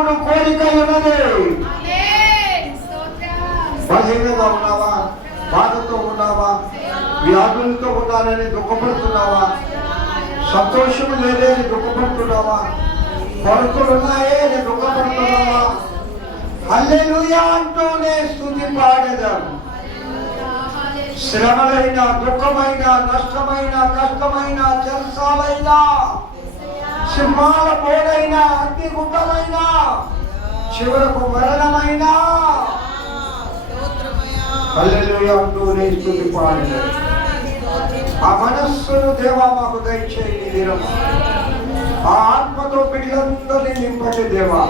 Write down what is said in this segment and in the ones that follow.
దేవుడు కోరిక ఉన్నది. బలహీనంగా ఉన్నావా, బాధతో ఉన్నావా, వ్యాధులతో ఉన్నానని దుఃఖపడుతున్నావా, సంతోషం లేదే అని దుఃఖపడుతున్నావా, కొరతలు ఉన్నాయే అని దుఃఖపడుతున్నావా, హల్లెలూయా అంటూనే స్తుతి పాడేదాం. శ్రమలైన, దుఃఖమైన, నష్టమైన, కష్టమైన, చెరసాలైన, సింహాల పోడైన, అగ్నిగుండమైన, చివరకు మరణమైన హల్లెలూయా అంటూనే స్తుతి పాడేదాం. ఆ మనస్సును దేవా మాకు దయచేయండి. ఆ ఆత్మతో బిడ్డలందరినీ నింపండి దేవా.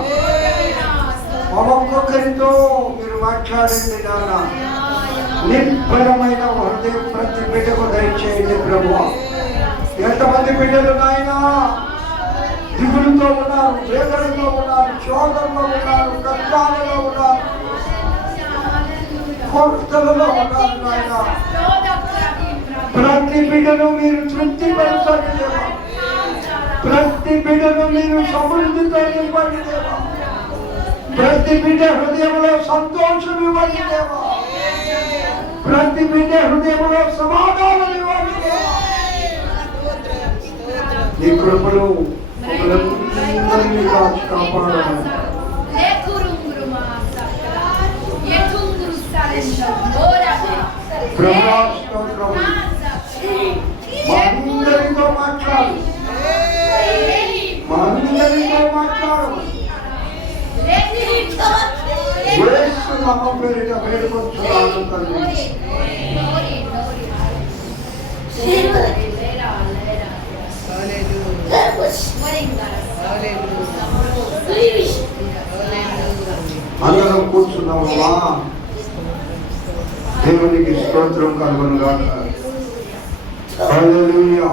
ఒక్కొక్కరితో మీరు మాట్లాడండి నాన్న. నిర్భరమైన హృదయం ప్రతి బిడ్డకు దయచేయండి ప్రభువా. ఎంతమంది బిడ్డలు నాయనా దిగులుతో ఉన్నారు, వేదనలో ఉన్నారు, శోధనలో ఉన్నారు, కష్టాలలో ఉన్నారు, కొరతలలో ఉన్నారు నాయన. ప్రతి బిడ్డను మీరు తృప్తిపరచండి దేవా. ప్రతి బిడ్డను మీరు సమృద్ధితో నింపండి దేవా. ప్రతి బిడ్డ హృదయంలో సంతోషం ఇవ్వండి దేవా. ప్రతి బిడ్డ హృదయంలో సమాధానం ఇవ్వండి దేవా. నీ కృపలో కాపాడాలి. అందరితో మాట్లాడు, అందరితో మాట్లాడు. యేసు నామం పేరిట వేడుకొంచున్నాను తండ్రి. అందరం కూర్చున్నామమ్మా. దేవునికి స్తోత్రం కలుగునుగాక. హల్లెలూయా.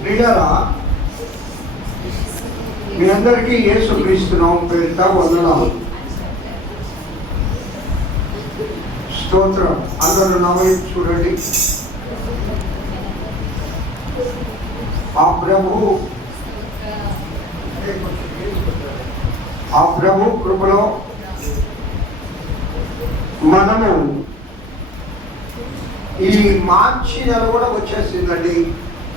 ప్రియులారా, మీ అందరికీ యేసుక్రీస్తు నామం పేరిట వందనాలు. స్తోత్రం. అందరూ నా వైపు చూడండి. ఆ ప్రభు కృపలో మనము ఈ మార్చి నెల కూడా వచ్చేసిందండి.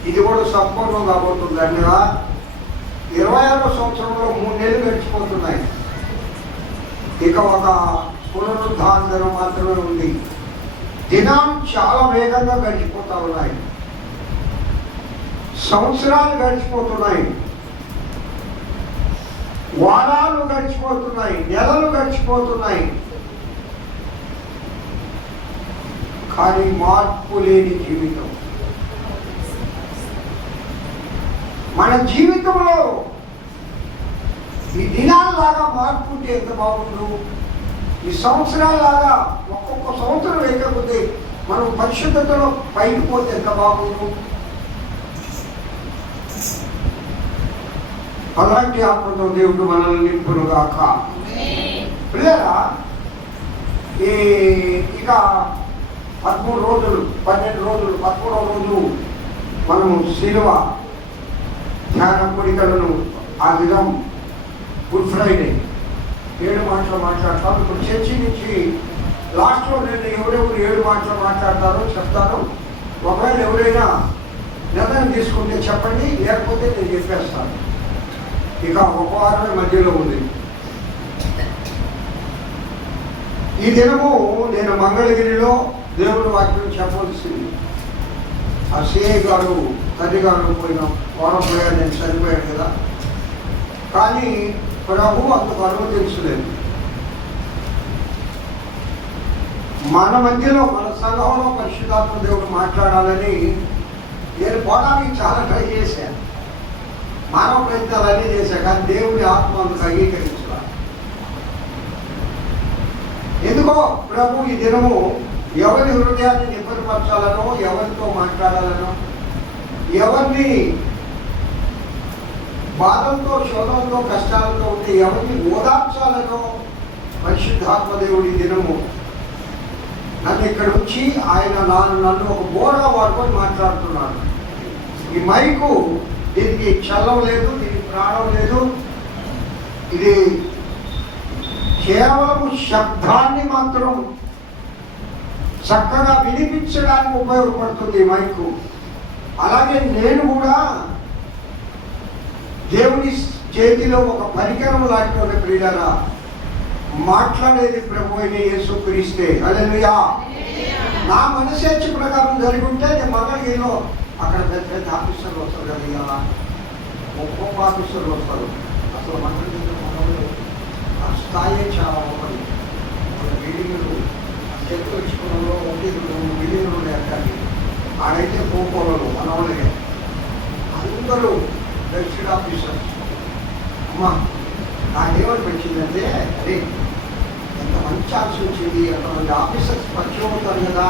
ఇది కూడా సంపూర్ణం కాబోతుందండి. 26వ సంవత్సరంలో 3 నెలలు గడిచిపోతున్నాయి. ఇక ఒక పునరుద్ధాన దినం మాత్రమే ఉంది. దినాలు చాలా వేగంగా గడిచిపోతా ఉన్నాయి. సంవత్సరాలు గడిచిపోతున్నాయి, వారాలు గడిచిపోతున్నాయి, నెలలు గడిచిపోతున్నాయి. కానీ మార్పు లేని జీవితం. మన జీవితంలో ఈ దినాలలాగా మార్పు ఉంటే ఎంత బాగుండు. ఈ సంవత్సరాలలాగా ఒక్కొక్క సంవత్సరం లేకపోతే మనం పరిశుద్ధతలో పైకి పోతే ఎంత బాగుండు. అలాంటి ఆత్మతో దేవుడు మనల్ని నింపునుగాక. పిల్లరా, ఇక 13 రోజులు 12 రోజులు 13వ రోజు మనము శిలువ ధ్యాన కోరికలను, ఆ దినం గుడ్ ఫ్రైడే 7 మాటలు మాట్లాడతాం. ఇప్పుడు చర్చి నుంచి లాస్ట్లో నేను ఎవరెవరు 7 మాటలు మాట్లాడతారో చెప్తాను. ఒకవేళ ఎవరైనా నిర్ణయం తీసుకుంటే చెప్పండి, లేకపోతే నేను చెప్పేస్తాను. ఇక ఒక వారమే మధ్యలో ఉంది. ఈ దినము నేను మంగళగిరిలో దేవుడి వాక్యం చెప్పవలసింది. ఆ సిఐ గారు తండ్రి గారు పోయిన వారం పోయారు, నేను చనిపోయాను కదా. కానీ ప్రభు అందుకు అనుమతించలేదు. మన మధ్యలో, మన సంఘంలో పరిశుద్ధాత్మ దేవుడు మాట్లాడాలని నేను పోవడానికి చాలా ట్రై చేశాను. మానవ ప్రయత్నాలు అన్నీ చేశాను, కానీ దేవుడి ఆత్మ అందుకు అంగీకరించాలి. ఎందుకో ప్రభు ఈ దినము ఎవరి హృదయాన్ని నిబ్బరపరచాలనో, ఎవరితో మాట్లాడాలనో, ఎవరిని బాధలతో, శోధంతో, కష్టాలతో ఉంటే ఎవరిని ఓదార్చాలనో పరిశుద్ధాత్మ దేవుడి దినము నన్ను ఇక్కడ వచ్చి ఆయన నన్ను ఒక బోర్గా వాడుకొని మాట్లాడుతున్నాడు. ఈ మైకు దీనికి చల్లం లేదు, దీనికి ప్రాణం లేదు, ఇది కేవలం శబ్దాన్ని మాత్రం చక్కగా వినిపించడానికి ఉపయోగపడుతుంది మైకు. అలాగే నేను కూడా దేవుని చేతిలో ఒక పరికరం లాంటి ప్రియులారా, మాట్లాడేది ప్రభు అయిన యేసుక్రీస్తే. హల్లెలూయా. నా మనసేచ్ఛ ప్రకారం జరిగి ఉంటే నేను మంగళగిరిలో అక్కడ పెద్ద పెద్ద ఆఫీసర్లు వస్తారు కదా, ఇలా ఒక్కొక్క ఆఫీసర్లు వస్తారు. అసలు మంగళగిరిలో ఆ స్థాయి చాలా గొప్పది. బిల్డింగ్లు చెట్లు వచ్చుకోవడంలో 1-2 బిల్డింగ్లు ఉన్నాయి అక్కడికి. ఆడైతే పోకోవడం మనవాళ్ళే అందరూ రెసిడెంట్ ఆఫీసర్స్. అమ్మా నాకేమనిపించిందంటే, అరే ఎంత మంచి ఆఫీస్ వచ్చింది, అంతమంది ఆఫీసర్స్ పరిచయం అవుతారు కదా.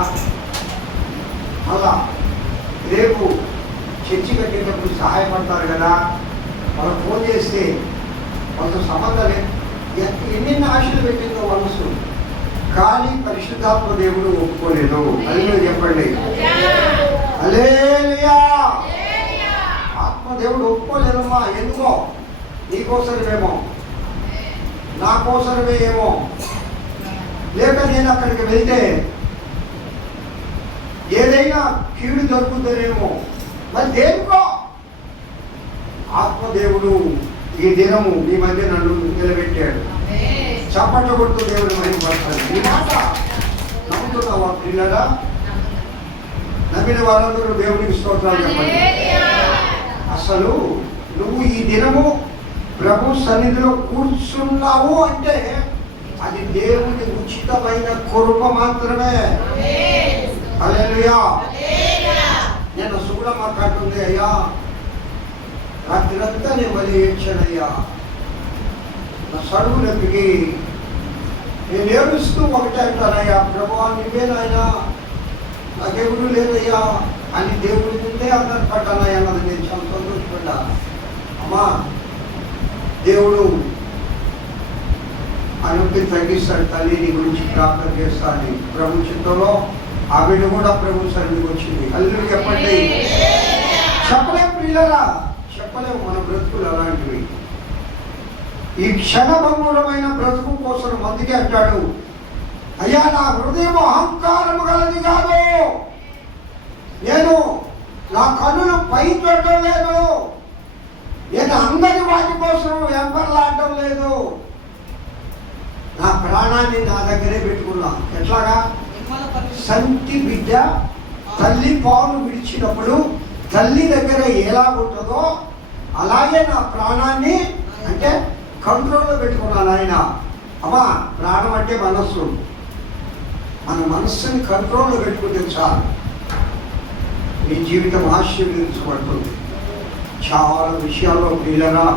అలా రేపు చర్చి కట్టేటప్పుడు సహాయపడతారు కదా, వాళ్ళకి ఫోన్ చేస్తే వాళ్ళతో సంబంధాలు ఎన్ని ఆశలు పెట్టిందో మనసు. కానీ పరిశుద్ధాత్మ దేవుడు ఒప్పుకోలేదు. అది చెప్పండి. హల్లెలూయా. ఆత్మదేవుడు ఒప్పుకోలేదమ్మా. ఎందుకో నీకోసరమేమో, నా కోసరమే ఏమో, లేక నేను అక్కడికి వెళ్తే ఏదైనా కీడు దొరుకుతుందేమో, మరి దేనికో ఆత్మదేవుడు ఈ దినము మీ మధ్య నన్ను నిలబెట్టాడు. చప్పట్లు కొడుతూ దేవుడు మహిమపడతాడు. ఈ మాట నమ్ముతున్నావా పిల్లరా? నమ్మిన వారందరూ దేవునికి స్తోత్రాలు చెప్పండి. అసలు నువ్వు ఈ దినము ప్రభు సన్నిధిలో కూర్చున్నావు అంటే అది దేవుని ఉచితమైన కృప మాత్రమే. హల్లెలూయా. నేను సుగుణ మాట్లాడుతుంది, అయ్యా రాత్రంతా నేను మళ్ళీ ఏడ్చానయ్యా, నా సడుగు నొప్పికి నేను ఏడుస్తూ ఒకటే అంటానయ్యా, ప్రభువా నువ్వేనాయనా, నాకెవరు లేదయ్యా అని దేవుడి ముందే ఆధారపడ్డానయ్యా అన్నది నేను చాలా సంతోషపడ్డా. అమ్మా దేవుడు ఆ నొప్పి తగ్గిస్తాడు. తల్లి నీ గురించి ప్రార్థన చేస్తాను. ప్రభు చిత్తంలో ఆవిడ కూడా ప్రభు సన్నిధికి వచ్చింది. హల్లెలూయా చెప్పండి. చెప్పలేము పిల్లరా, చెప్పలేము. మన బ్రతుకులు అలాంటివి. ఈ క్షణభంగురమైన బ్రతుకు కోసం అందుకే అంటాడు, అయ్యా నా హృదయం అహంకారము గలది కాదు, నేను నా కన్నులు పై చూడటం లేదు, నేను అందరి వాటి కోసం వెంపర్లాడటం లేదు, నా ప్రాణాన్ని నా దగ్గరే పెట్టుకున్నా. ఎట్లాగా? సంటి బిడ్డ తల్లి పాలు విడిచినప్పుడు తల్లి దగ్గర ఎలా ఉంటుందో అలాగే నా ప్రాణాన్ని అంటే కంట్రోల్లో పెట్టుకున్నాను. ఆయన అమ్మా ప్రాణం అంటే మనస్సు. మన మనస్సుని కంట్రోల్లో పెట్టుకుంటే చాలు, నీ జీవితం ఆశీర్వదించబడుతుంది. చాలా విషయాల్లో పిల్లరా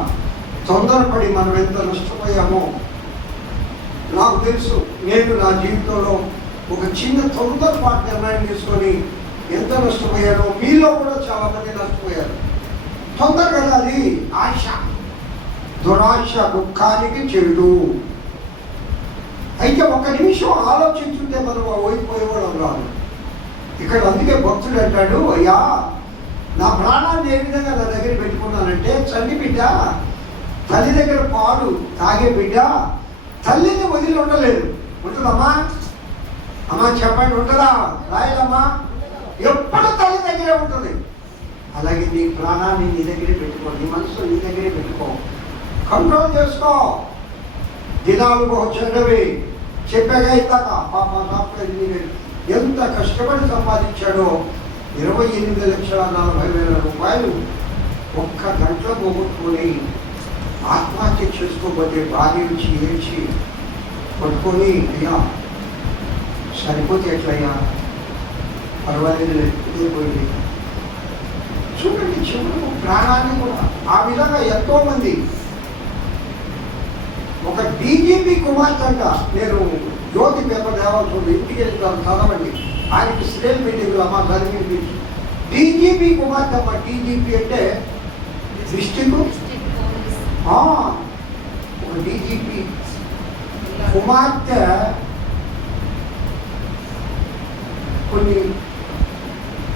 తొందరపడి మనం ఎంత నష్టపోయామో నాకు తెలుసు. నేను నా జీవితంలో ఒక చిన్న తొందరపాటు నిర్ణయం తీసుకొని ఎంత నష్టపోయానో మీలో కూడా చాలా మంది నష్టపోయారు. తొందర కదా, అది ఆశ. దురాశ దుఃఖానికి చెడు. అయితే ఒక నిమిషం ఆలోచించుంటే మనం ఓడిపోయేవాళ్ళం కాదు. ఇక్కడ అందుకే భక్తుడు అంటాడు, అయ్యా నా ప్రాణాన్ని ఏ విధంగా నా దగ్గర పెట్టుకున్నానంటే, చల్లి బిడ్డ తల్లి దగ్గర పాలు తాగే బిడ్డ తల్లిని వదిలి ఉండలేదు. ఉంటుందమ్మా? అమ్మా చెప్పండి, ఉంటుందా? రాయలమ్మా, ఎప్పుడు తల్లి దగ్గరే ఉంటుంది. అలాగే నీ ప్రాణాన్ని నీ దగ్గరే పెట్టుకో, నీ మనసు నీ దగ్గరే పెట్టుకో, కంట్రోల్ చేసుకో. దినాలు బహు చెడ్డవి. చెప్పాగా ఇందాక పాప సాఫ్ట్వేర్ ఇంజనీర్ ఎంత కష్టపడి సంపాదించాడో 28,40,000 రూపాయలు ఒక్క గంటలో పోగొట్టుకొని ఆత్మహత్య చేసుకోబోతే భార్య నుంచి ఏడ్చి పట్టుకొని, అయ్యా సరిపోతే ఎట్లయ్యా, పర్వాలేదు పోయింది. చూడండి చివరకు ప్రాణాన్ని కూడా ఆ విధంగా ఎంతోమంది. ఒక డీజీపీ కుమార్తె అంట, నేను జ్యోతి పేపర్ తేవాల్సి ఉంది, ఇంటికి వెళ్తాను చదవండి, ఆయనకి స్ట్రేల్ మీటింగ్లో అమ్మ చదివి డీజీపీ కుమార్తె అమ్మ. డీజీపీ అంటే డిస్ట్రిక్ట్, ఒక డీజీపీ కుమార్తె కొన్ని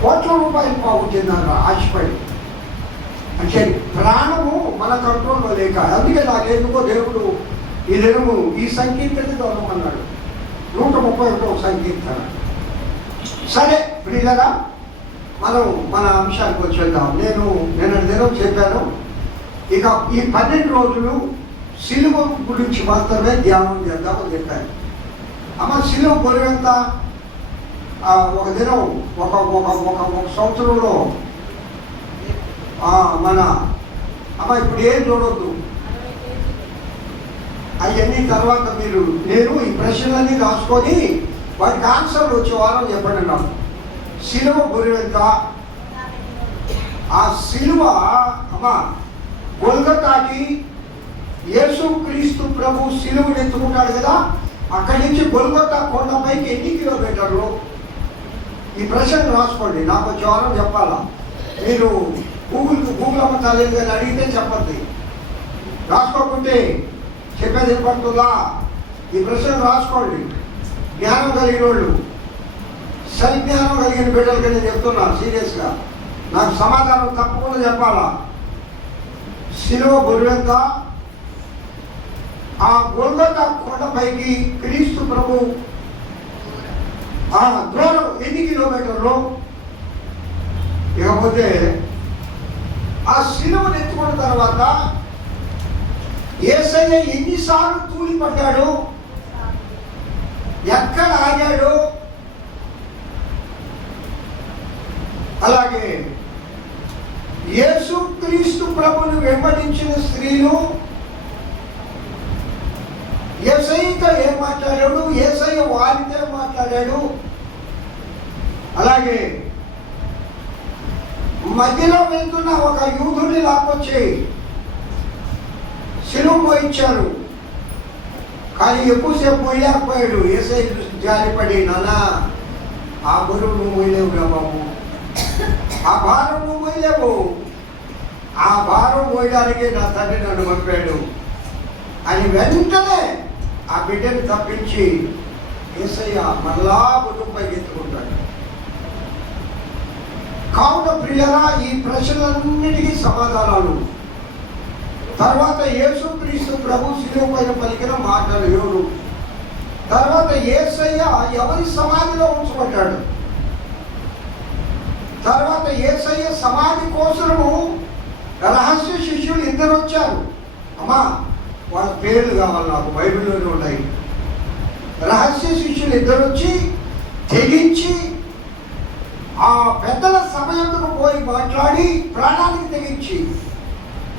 కోట్ల రూపాయలు పోగొట్టిందన్న ఆశపడి. అంటే ప్రాణము మన కంట్రోల్లో లేక, అందుకే నాకెందుకో దేవుడు ఈ దినము ఈ సంకీర్తన చదవమన్నాడు. 131వ సంకీర్తన. సరే ప్రియులరా, మనం మన అంశానికి వచ్చేద్దాం. నేను దినం చెప్పాను, ఇక ఈ 12 రోజులు సిలువ గురించి మాత్రమే ధ్యానం చేద్దామని చెప్పాను. అమ్మ సిలువ పొరిగంత ఒక దినం ఒక సంవత్సరంలో మన అమ్మ ఇప్పుడు ఏం చూడొద్దు అవన్నీ తర్వాత నేను ఈ ప్రశ్నలన్నీ రాసుకొని వాటికి ఆన్సర్లు వచ్చే వారం చెప్పండి. నాకు సిలువ పొరిగంత, ఆ సిలువ అమ్మ గొల్గొతాకి యేసుక్రీస్తు ప్రభు సిలువను ఎత్తుకుంటాడు కదా, అక్కడి నుంచి గొల్గొతా కొండపైకి ఎన్ని కిలోమీటర్లు? ఈ ప్రశ్న రాసుకోండి, నాకు వచ్చే వారం చెప్పాలా. మీరు గూగుల్ అమ్మ తల్లి అని అడిగితే చెప్పద్ది, రాసుకోకుంటే చెప్పేది పడుతుందా? ఈ ప్రశ్న రాసుకోండి. జ్ఞానం కలిగిన వాళ్ళు, సరిజ్ఞానం కలిగిన బిడ్డలకి నేను చెప్తున్నాను సీరియస్గా, నాకు సమాధానం తప్పకుండా చెప్పాలా. సిలువ బరువెంత? ఆ గొల్గొతా కొండపైకి క్రీస్తు ప్రభు దూరం ఎన్ని కిలోమీటర్లు? ఇకపోతే ఆ సిలువను ఎత్తుకున్న తర్వాత యేసయ్య ఎన్నిసార్లు తూలిపడ్డాడు, ఎక్కడ ఆగాడు, అలాగే యేసుక్రీస్తు ప్రభుని వెంబడించిన స్త్రీలు యేసయ్యతో ఏం మాట్లాడాడు, యేసయ్య వారితో మాట్లాడాడు, అలాగే మధ్యలో వెళ్తున్న ఒక యూదుని లాక్కొచ్చి సిలువ పోయించారు. కానీ ఎక్కువసేపు పోయలేకపోయాడు. యేసయ్య జారిపడి, నానా ఆ బరువు నువ్వు పోయలేవురా బాబు, ఆ భారం నువ్వు పోయలేవు, ఆ భారం పోయడానికి నా తండ్రి నన్ను పంపాడు అని వెంటనే ఆ బిడ్డను తప్పించి యేసయ్య మళ్ళా బుధంపై ఎత్తుకుంటాడు. కావున ప్రియులరా, ఈ ప్రశ్నలన్నిటికీ సమాధానాలు తర్వాత యేసుక్రీస్తు ప్రభు శిలువ పైన పలికిన మాటలు 7. తర్వాత యేసయ్య ఎవరి సమాధిలో ఉంచబడ్డాడు, తర్వాత యేసయ్య సమాధి కోసము రహస్య శిష్యులు 2 వచ్చారు. అమ్మా వాళ్ళ పేర్లు కావాలి నాకు, బైబిల్లోనే ఉన్నాయి. రహస్య శిష్యులు 2 వచ్చి తెగించి ఆ పెద్దల సమయంలో పోయి మాట్లాడి ప్రాణానికి తెగించి,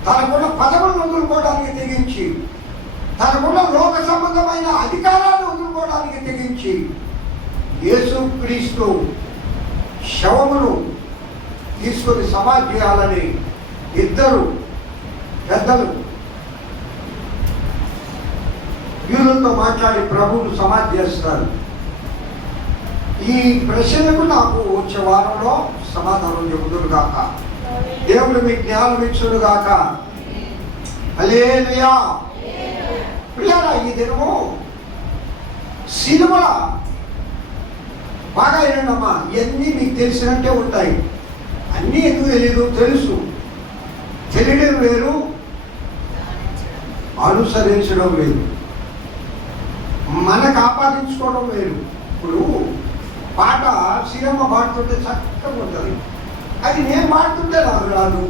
తనకున్న పదవులను వదులుకోవడానికి తెగించి, తనకున్న లోక సంబంధమైన అధికారాన్ని వదులుకోవడానికి తెగించి యేసుక్రీస్తు శవమును తీసుకొని సమాధి చేయాలని 2 పెద్దలు యూదులతో మాట్లాడి ప్రభువును సమాధి చేస్తారు. ఈ ప్రశ్నలకు నాకు వచ్చే వారంలో సమాధానం చెబుతును గాక. దేవుడు మీ జ్ఞానం ఇచ్చును గాక. హల్లెలూయా. ప్రియులారా, ఈ దినము సిలువ బాగా వినండమ్మా, ఇవన్నీ మీకు తెలిసినట్టే ఉంటాయి. అన్నీ ఎందుకు తెలియదు, తెలుసు. తెలియడం వేరు, అనుసరించడం వేరు, మనకు ఆపాదించుకోవడం వేరు. ఇప్పుడు పాట సీరమ్మ పాడుతుంటే చక్కగా ఉంటుంది, అది నేను పాడుతుంటే నాకు రాదు.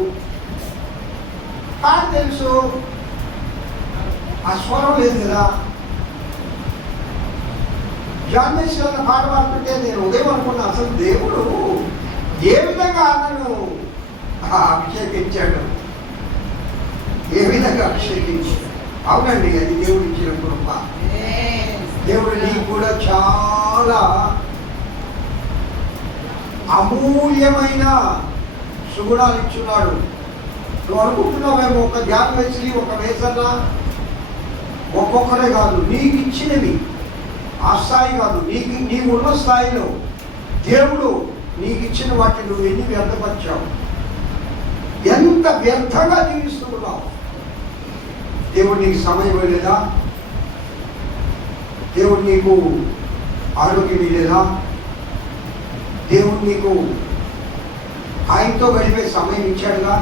పాట తెలుసు, ఆ స్వరం లేదు కదా. జాన్మేశ్వర పాట పాడుతుంటే నేను ఉదయం అనుకున్నా, అసలు దేవుడు ఏ విధంగా నన్ను అభిషేకించాడు, ఏ విధంగా అభిషేకించాడు. అవునండి, అది దేవుడు ఇచ్చిన కృప. దేవుడు నీకు కూడా చాలా అమూల్యమైన సుగుణాలు ఇచ్చున్నాడు. నువ్వు అనుకుంటున్నావేమో ఒక జాన్వేశ్వరి, ఒక వేసన్న, ఒక్కొక్కరే కాదు, నీకు ఇచ్చినవి ఆ స్థాయి కాదు, నీకు ఉన్న స్థాయిలో దేవుడు నీకు ఇచ్చిన వాటిని నువ్వు ఎన్ని వ్యర్థపరిచావు, ఎంత వ్యర్థంగా జీవిస్తున్నావు. దేవుడు నీకు సమయం ఇవ్వలేదా? దేవుడు నీకు ఆరోగ్యం ఇవ్వలేదా? దేవుడు నీకు ఆయనతో గడిపే సమయం ఇచ్చాడుగా.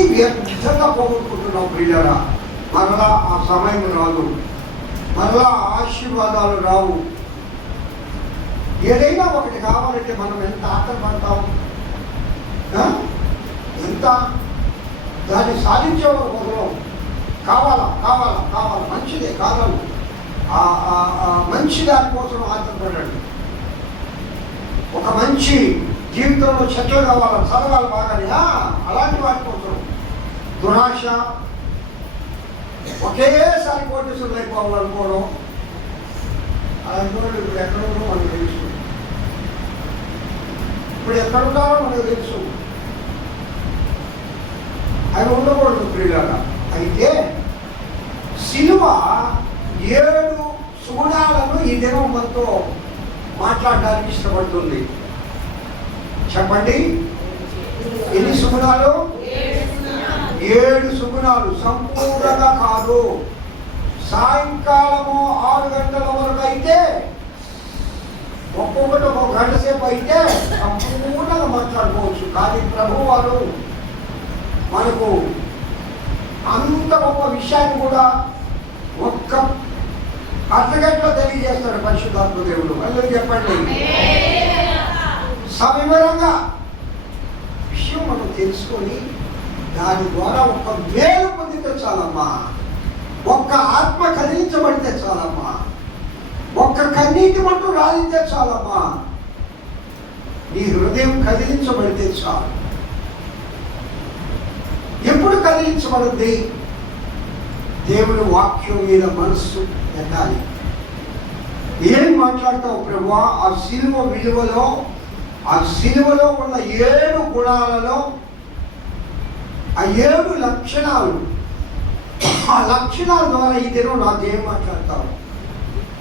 అన్ని వ్యర్థంగా పోగొట్టుకుంటున్నాం ప్రియులారా. మరలా ఆ సమయం రాదు, మరలా ఆశీర్వాదాలు రావు. ఏదైనా ఒకటి కావాలంటే మనం ఎంత ఆటపడతాం, ఎంత దాన్ని సాధించేవారు మొదలు కావాలా కావాలా కావాలా, మంచిదే కావాలి, మంచి దానికోసం ఆశపడండి. ఒక మంచి జీవితంలో సెటిల్ కావాలని చదవాలి బాగానే, అలాంటి వాటి కోసం దురాశ, ఒకేసారి కోటీశ్వరులు అయిపోవాలనుకోవడం, అలాంటి వాళ్ళు ఇప్పుడు ఎక్కడుందో మనకు తెలుసు. ఇప్పుడు ఎక్కడుంటారో మనకు తెలుసు. అవి ఉండకూడదు ప్రియులారా. అయితే సిలువ 7 సుగుణాలను ఈ దినం మనతో మాట్లాడడానికి ఇష్టపడుతుంది. చెప్పండి, ఎన్ని సుగుణాలు? 7 సుగుణాలు. సంపూర్ణంగా కాదు. సాయంకాలము 6 గంటల వరకు అయితే, ఒక్కొక్కటి ఒక గంట సేపు అయితే సంపూర్ణంగా మాట్లాడుకోవచ్చు. కానీ ప్రభు వారు మనకు అంత గొప్ప విషయాన్ని కూడా ఒక్క అర్ధగంటలో తెలియజేస్తాడు పరిశుద్ధాత్మ దేవుడు. మళ్ళీ చెప్పండి, సవివరంగా విషయం మనం తెలుసుకొని దాని ద్వారా ఒక్క మేలు పొందితే చాలమ్మా, ఒక్క ఆత్మ కదిలించబడితే చాలమ్మా, ఒక్క కన్నీటి మట్టు రాలితే చాలమ్మా, నీ హృదయం కదిలించబడితే చాలు. ఎప్పుడు కదిలించబడుద్ది? దేవుని వాక్యం మీద మనస్సు ఎత్తాలి. ఏం మాట్లాడతావు ప్రభువా? ఆ సిలువ విలువలో, ఆ సిలువలో ఉన్న 7 గుణాలలో ఆ 7 లక్షణాలు, ఆ లక్షణాల ద్వారా ఈ దినం నాతో ఏం మాట్లాడతావు?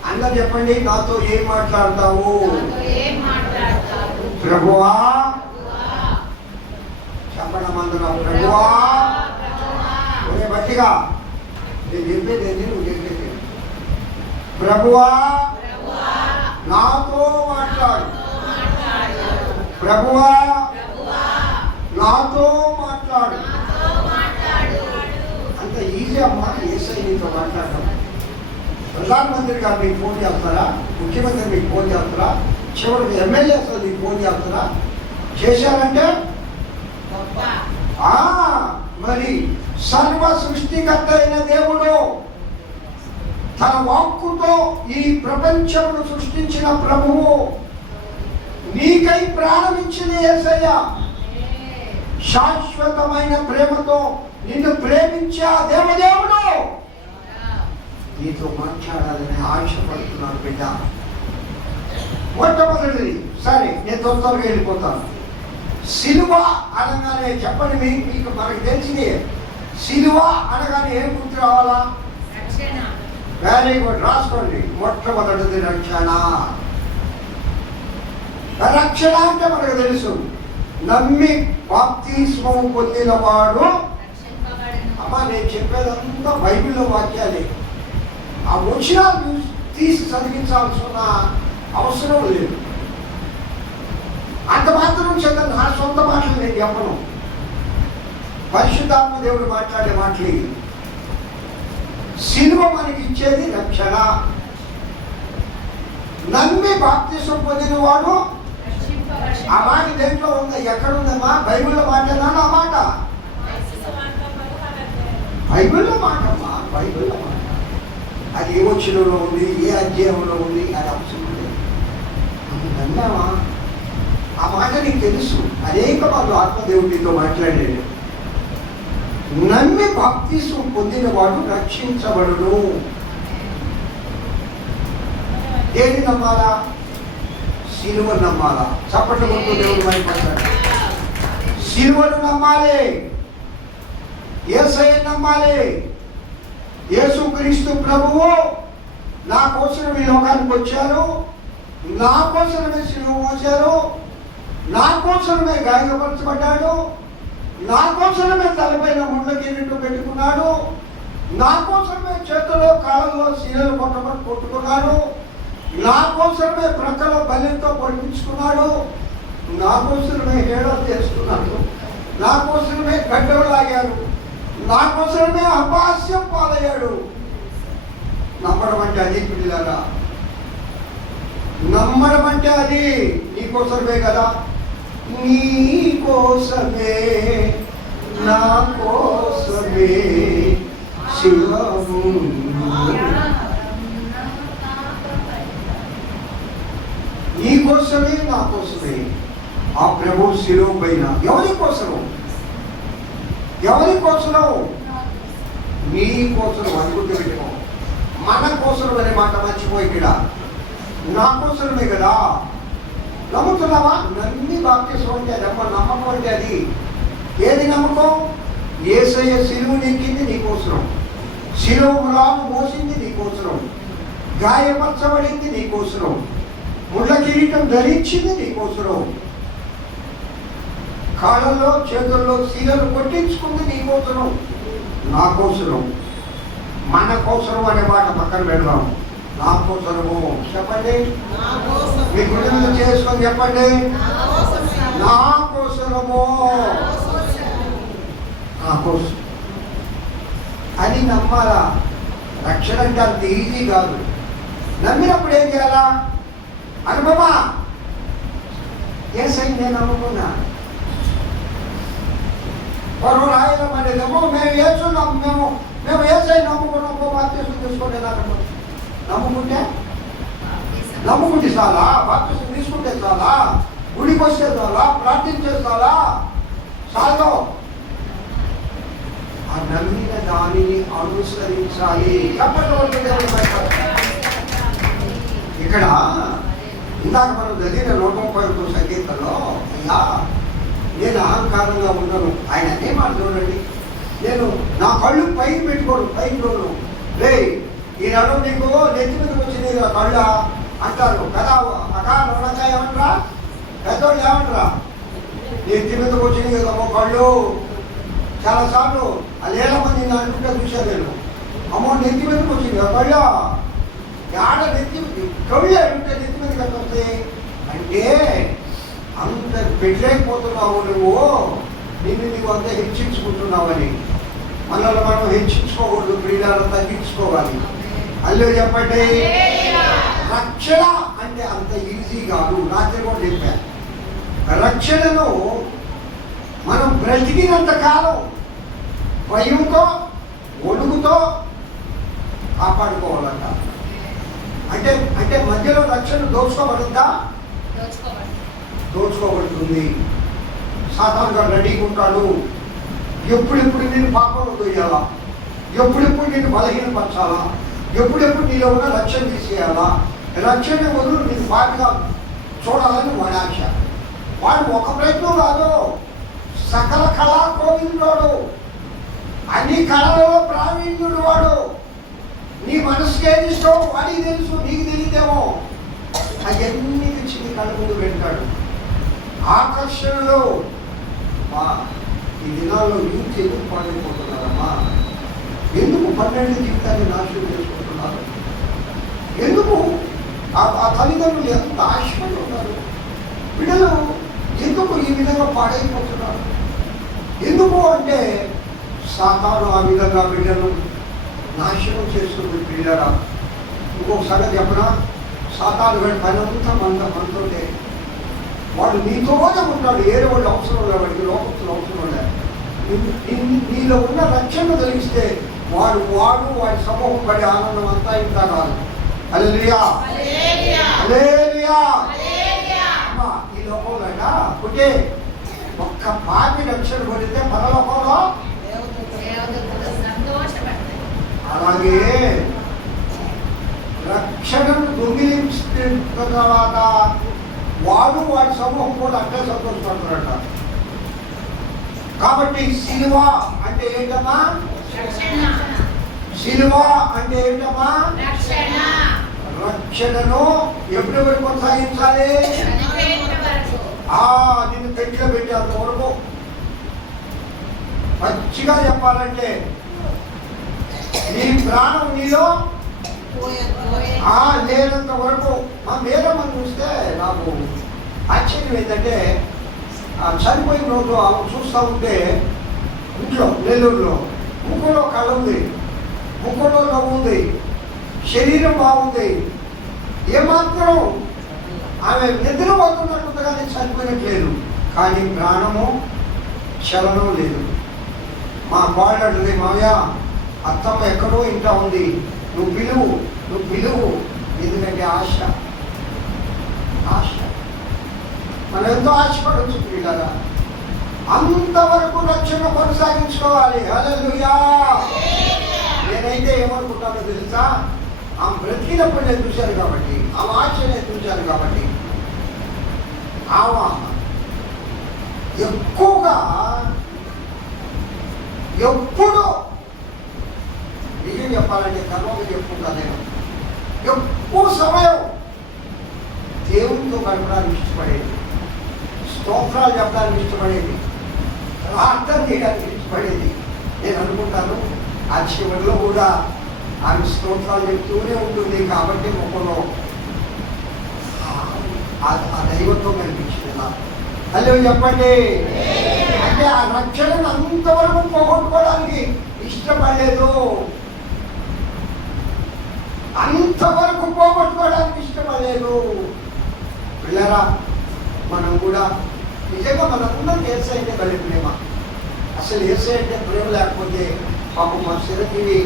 అందరూ చెప్పండి, నాతో ఏం మాట్లాడతావు? ప్రభువా చెప్పడం అందరం, ప్రభువా. ఒరే బట్టిగా నేను చెప్పేది, నువ్వు చెప్పేది. ప్రభువా నాతో మాట్లాడు, ప్రభువా నాతో మాట్లాడు. అంత ఈజీ అమ్మా యేసయ్య నీతో మాట్లాడటం. ప్రధానమంత్రి గారు మీకు ఫోన్ చేస్తారా? ముఖ్యమంత్రి మీకు ఫోన్ చేస్తారా? చివరికి ఎమ్మెల్యే అసలు మీకు ఫోన్ చేస్తారా? చేశారంటే మరి సర్వ సృష్టికర్త అయిన దేవుడు తన వాక్కుతో ఈ ప్రపంచమును సృష్టించిన ప్రభువు, నీకై ప్రారంభించిన యేసయ్య, శాశ్వతమైన ప్రేమతో నిన్ను ప్రేమించే ఆ దేవదేవుడు నీతో మాట్లాడాలని ఆశపడుతున్నాను బిడ్డ. మొట్టమొదటిది, సరే నేను త్వరగా వెళ్ళిపోతాను. సిలువ అనగానే చెప్పండి, మీకు మనకు తెలిసింది. సిలువ అనగానే ఏం గుర్తు రావాలా? వెరీ గుడ్, రాసుకోండి. మొట్టమొదటిది రక్షణ. రక్షణ అంటే మనకు తెలుసు, నమ్మి బాప్తిస్మం పొందినవాడు. అమ్మా నేను చెప్పేదంతా బైబిల్లో వాక్యాలే. ఆ వచనాలు తీసి చదివించాల్సిన అవసరం లేదు. అంత మాత్రం చేత నా సొంత మాటలు నేను చెప్పను. పరిశుద్ధాత్మ దేవుడు మాట్లాడే మాటలు. సిలువ మనకి ఇచ్చేది రక్షణ. నమ్మి బాప్తిసం పొందినవాడు. ఆ మాట దేంట్లో ఉందా? ఎక్కడుందమ్మా? బైబిల్లో మాట్లాడినాను ఆ మాట. బైబిల్లో మాట అమ్మా, బైబిల్లో మాట. అది ఏ వచనంలో ఉంది, ఏ అధ్యాయంలో ఉంది, అది అవసరం లేదు. నమ్మావా? ఆ మాట నీకు తెలుసు. అనేక వాళ్ళు ఆత్మదేవుడితో మాట్లాడాడు. నమ్మి బాప్తిసం పొందినవాడు రక్షించబడును. దేని నమ్మాలా? సిలువ నమ్మాలా? చప్పట్లు కొట్టు దేవుడు భయపడతాడు. సిలువను నమ్మాలి, యేసయ్య నమ్మాలి. యేసుక్రీస్తు ప్రభువు నా కోసం ఈ లోకానికి వచ్చారు, నా కోసమే సిలువ మోసారు, నా కోసమే గాయపరచబడ్డాడు, నా కోసమే తలపైన ముండ్ల కిరీటం పెట్టుకున్నాడు, నా కోసమే చేతుల్లో కాళ్ళలో శీలలు కొట్టుకున్నాడు, నా కోసమే ప్రక్కలో బల్లెంతో పొడిపించుకున్నాడు, నా కోసమే హేళన చేసుకున్నాడు, నా కోసమే గడ్డలు లాగారు, నా కోసమే అపహాస్యం పాలయ్యాడు. నమ్మడం అంటే అది పిల్లరా, నమ్మడం అంటే అది నీ కోసమే కదా. నీ కోసమే నా కోసమే శివము, నీ కోసమే నా కోసమే ఆ ప్రభు శిలువ పైన. ఎవరి కోసము? ఎవరి కోసము? నీ కోసం అనుకుంటూ పెట్టుకో. మన కోసం అనే మాట మర్చిపోయి ఇక్కడ నా కోసమే కదా. నమ్ముతున్నావా? నమ్మి బాప్తిసం అంటే అదమ్మ నమ్మకం అంటే అది. ఏది నమ్మకం? యేసయ్య శిలువ నెక్కింది నీకోసం, శిలువ మ్రాను మోసింది నీకోసం, గాయపరచబడింది నీకోసం, ముళ్ళ కిరీటం ధరించింది నీకోసం, కాళ్ళల్లో చేతుల్లో శీలలు కొట్టించుకుంది నీకోసం, నా కోసరం. మన కోసరం అనే మాట పక్కన పెడదాం. నా కోసరము చెప్పండి, మీ గురించి చేసుకొని చెప్పండి. నా కోసరము, నా కోసం అని నమ్మాలా. రక్షణ అంటే అంత ఈజీ కాదు. నమ్మినప్పుడు ఏం చేయాలా? అనుభవా ఏసై నేను నమ్ముకున్నా. వారు రాయడం అనేదేమో మేము వేస్తున్నాం, మేము ఏసై నమ్ముకున్నాం, బాప్తిసం తీసుకోండి. నమ్ముకుంటే చాలా, బాప్తిసం తీసుకుంటే చాలా, గుడికి వస్తే చాలా, ప్రార్థించే చాలా చాలు. ఆ నమ్మిన దానిని అనుసరించాలి. ఇక్కడ ఇందాక మనం చదివిన 131 సంగీతంలో, అయ్యా నేను అహంకారంగా ఉన్నాను, ఆయన అనే మాట చూడండి. నేను నా కళ్ళు పైకి పెట్టుకోను, పైకి చూడను. రే ఈనాడు నీకు నెత్తి మీదకి వచ్చింది కళ్ళ అంటారు కదా. అకాలంగా ఏమంటారా? పెద్దోళ్ళు ఏమంటారా? నెత్తి మీదకి వచ్చింది కదమ్మో కళ్ళు. చాలాసార్లు అది 1,000 మంది అనుకుంటే చూశాను నేను. అమ్మో నెత్తి మీదకి వచ్చింది కళ్ళు, ఆడ నెత్తి కళ్ళు అంటే నెత్తి మీదకి ఎంత వస్తాయి అంటే అంత పెట్టలేకపోతున్నావు నువ్వు, నీవు అంత హెచ్చించుకుంటున్నావని. మనల్ని మనం హెచ్చించుకోకూడదు, క్రీడలు తగ్గించుకోవాలి. అల్లే చెప్పండి. రక్షణ అంటే అంత ఈజీ కాదు. రాత్రి కూడా చెప్పాను, రక్షణను మనం బ్రతికినంత కాలం భయంతో ఒడుగుతో కాపాడుకోవాలంట. అంటే అంటే మధ్యలో రక్షణ దోచుకోబడుతుందా? దోచుకోబడుతుంది. సాధారణంగా రెడీగా ఉంటాడు. ఎప్పుడెప్పుడు నేను పాపంలో దొయ్యాలా, ఎప్పుడెప్పుడు నేను బలహీనపరచాలా, ఎప్పుడెప్పుడు నీలో ఉన్న రక్షణ తీసేయాలా, రక్షణ వదులు నేను బాగా చూడాలని వాడి ఆశ. వాడు ఒక ప్రయత్నం కాదు, సకల కళా కోవిందుడు, అన్ని కళలలో ప్రావీణ్యుడు వాడు. నీ మనసుకి ఏది ఇష్టం వాడికి తెలుసు, నీకు తెలియదేమో. అవన్నీ చిన్ని కళ్ళ ముందు పెడతాడు. ఆకర్షణలో ఈ దినాల్లో యూత్ ఎందుకు పాడైపోతున్నారమ్మా? ఎందుకు 12 జీవితాన్ని నాశనం చేసుకుంటున్నారు? ఎందుకు ఆ తల్లిదండ్రులు ఎంత ఆశపడి ఉన్నారు? బిడ్డలు ఎందుకు ఈ విధంగా పాడైపోతున్నారు? ఎందుకు అంటే సాతాను ఆ విధంగా బిడ్డలు నాశనం చేస్తుంది. పిల్లరా ఇంకొక సంగతి చెప్పనా? సాతాను వాడి పని అంతా మనతోటే. వాడు నీతోనే ఉంటాడు. ఏదో వాళ్ళు అవసరం లేదు, వాడికి లోకస్తులు అవసరం లేదు. నీలో ఉన్న రక్షణ కలిగిస్తే వాడు వాడి సమూహం పడే ఆనందం అంతా ఇంకా కాదు. హల్లెలూయా, హల్లెలూయా. ఈ లోకంలో పుట్టే ఒక్క పాపి రక్షణ పడితే పరలోకంలో, అలాగే రక్షణను దొంగిలించిన తర్వాత వాడి సమూహం కూడా అట్లే సంతోషపడతారట. కాబట్టి సిలువ అంటే ఏంటమ్మా? సిలువ అంటే ఏంటమ్మా? రక్షణను ఎప్పుడు కొనసాగించాలి? నిన్ను పెట్టిలో పెట్టేంత వరకు. మంచిగా చెప్పాలంటే నీ ప్రాణం నీలో లేనంత వరకు. వేరే మంది చూస్తే నాకు ఆశ్చర్యం ఏంటంటే చనిపోయిన రోజు చూస్తూ ఉంటే ఇంట్లో నెల్లూరులో ముక్కులో కళ ఉంది, ముక్కులో నవ్వు ఉంది, శరీరం బాగుంది, ఏమాత్రం ఆమె నిద్రపోతున్నట్టుగానే చనిపోయినట్లేదు, కానీ ప్రాణము చలనం లేదు. మా కోళ్ళు అంటుంది, మావయ్య అత్తమ్మ ఎక్కడో ఇంట్లో ఉంది, నువ్వు పిలువు, ఎందుకంటే ఆశ మనం ఎంతో ఆశపడవచ్చు పిల్లగా. అంతవరకు రక్షణ కొనసాగించుకోవాలి. హల్లెలూయా. నేనైతే ఏమనుకుంటానో తెలుసా, ఆమె బ్రతికినప్పుడు నేను చూశాను కాబట్టి, ఆమె ఆశ నేను చూశాను కాబట్టి, ఆమె ఎక్కువగా ఎప్పుడు నిజం చెప్పాలంటే కర్మకు చెప్పుకుంటా నేను ఎక్కువ సమయం దేవునితో గడపడానికి ఇష్టపడేది, స్తోత్రాలు చెప్పడానికి ఇష్టపడేది, ప్రార్థన చేయడానికి ఇష్టపడేది. నేను అనుకుంటాను ఆ చివరిలో కూడా ఆమె స్తోత్రాలు చెప్తూనే ఉంటుంది కాబట్టి ముఖంలో ఆ దైవత్వం కనిపించింది నాకు. అయ్యో చెప్పండి. అంటే ఆ రక్షణను అంతవరకు పోగొట్టుకోవడానికి ఇష్టపడలేదు, అంతవరకు పోగొట్టుకోవడానికి ఇష్టపడలేదు. పిల్లరా, మనం కూడా నిజంగా మనకున్నది ఏసై అంటే బలి ప్రేమ. అసలు ఏసై అంటే ప్రేమ లేకపోతే పాపం మన శరీరానికి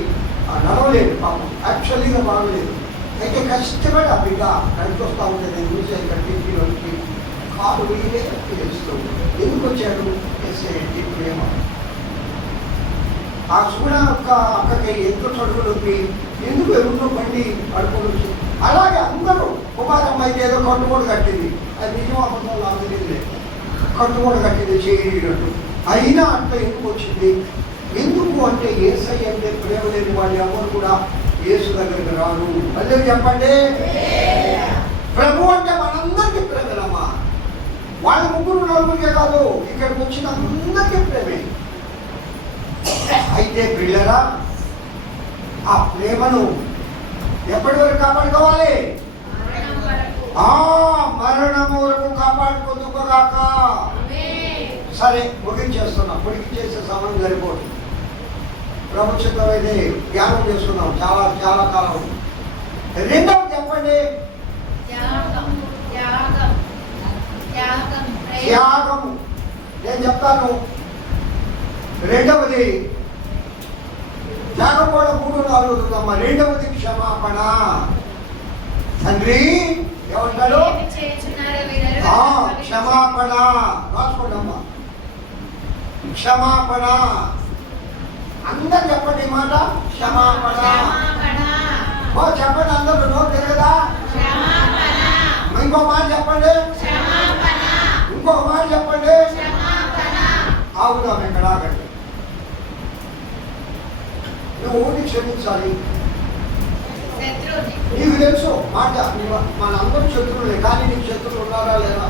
నడవలేదు, పాపం యాక్చువల్గా బాగలేదు. అయితే కష్టపడి ఆ బిడ్డ నడిపొస్తూ ఉంటే నేను చూసాను కట్టించి కాలు వీలే తెలుస్తూ ఎందుకు వచ్చాడు ఏసై అంటే ప్రేమ. ఆ చూడ అక్కకి ఎంతో చదువులు నొప్పి ఎందుకు ఎవరితో బండి పడుకోవచ్చు. అలాగే అందరూ కుమారమ్మాయికి ఏదో కట్టుకోడు కట్టింది, అది నిజం అబద్ధం నాకు తెలియదు, కట్టుకోడు కట్టింది చేయనట్టు. అయినా అట్లా ఎందుకు వచ్చింది? ఎందుకు అంటే యేసై అంటే ప్రేమ లేని వాళ్ళు ఎవరు కూడా యేసు దగ్గరికి రారు. అదే చెప్పండి. ప్రభు అంటే మనందరికీ ప్రేమేనమ్మా. వాళ్ళ ముగ్గురు నలుగురికే కాదు, ఇక్కడికి వచ్చిన అందరికీ ప్రేమే. అయితే పిల్లరా, ఆ ప్రేమను ఎప్పటి వరకు కాపాడుకోవాలి? మరణము వరకు కాపాడుకుందుకోగాక. సరే, ముగించేస్తున్నాం. ముగించేసే సమయం సరిపోదు. ప్రభుత్వమైతే ధ్యానం చేస్తున్నాం చాలా చాలా కాలం. రెండవది చెప్పండి, త్యాగము. నేను చెప్తాను. రెండవది త్యాగం కూడా 3-4 ఉందమ్మా. రెండవది క్షమాపణ. తండ్రి ఏమంటాడు? క్షమాపణ. రాసుకోండమ్మా, క్షమాపణ. అందరు చెప్పండి మాట, క్షమాపణ. చెప్పండి అందరూ, నోట్ కదా. ఇంకో మాట చెప్పండి, ఇంకొక మాట చెప్పండి. ఆగుదాం ఎక్కడ ఆగండి. నువ్వు ఊరిని క్షమించాలి. నీకు తెలుసు మాట, మన అందరూ శత్రువులే, కానీ నీకు శత్రువులు ఉన్నారా లేదా?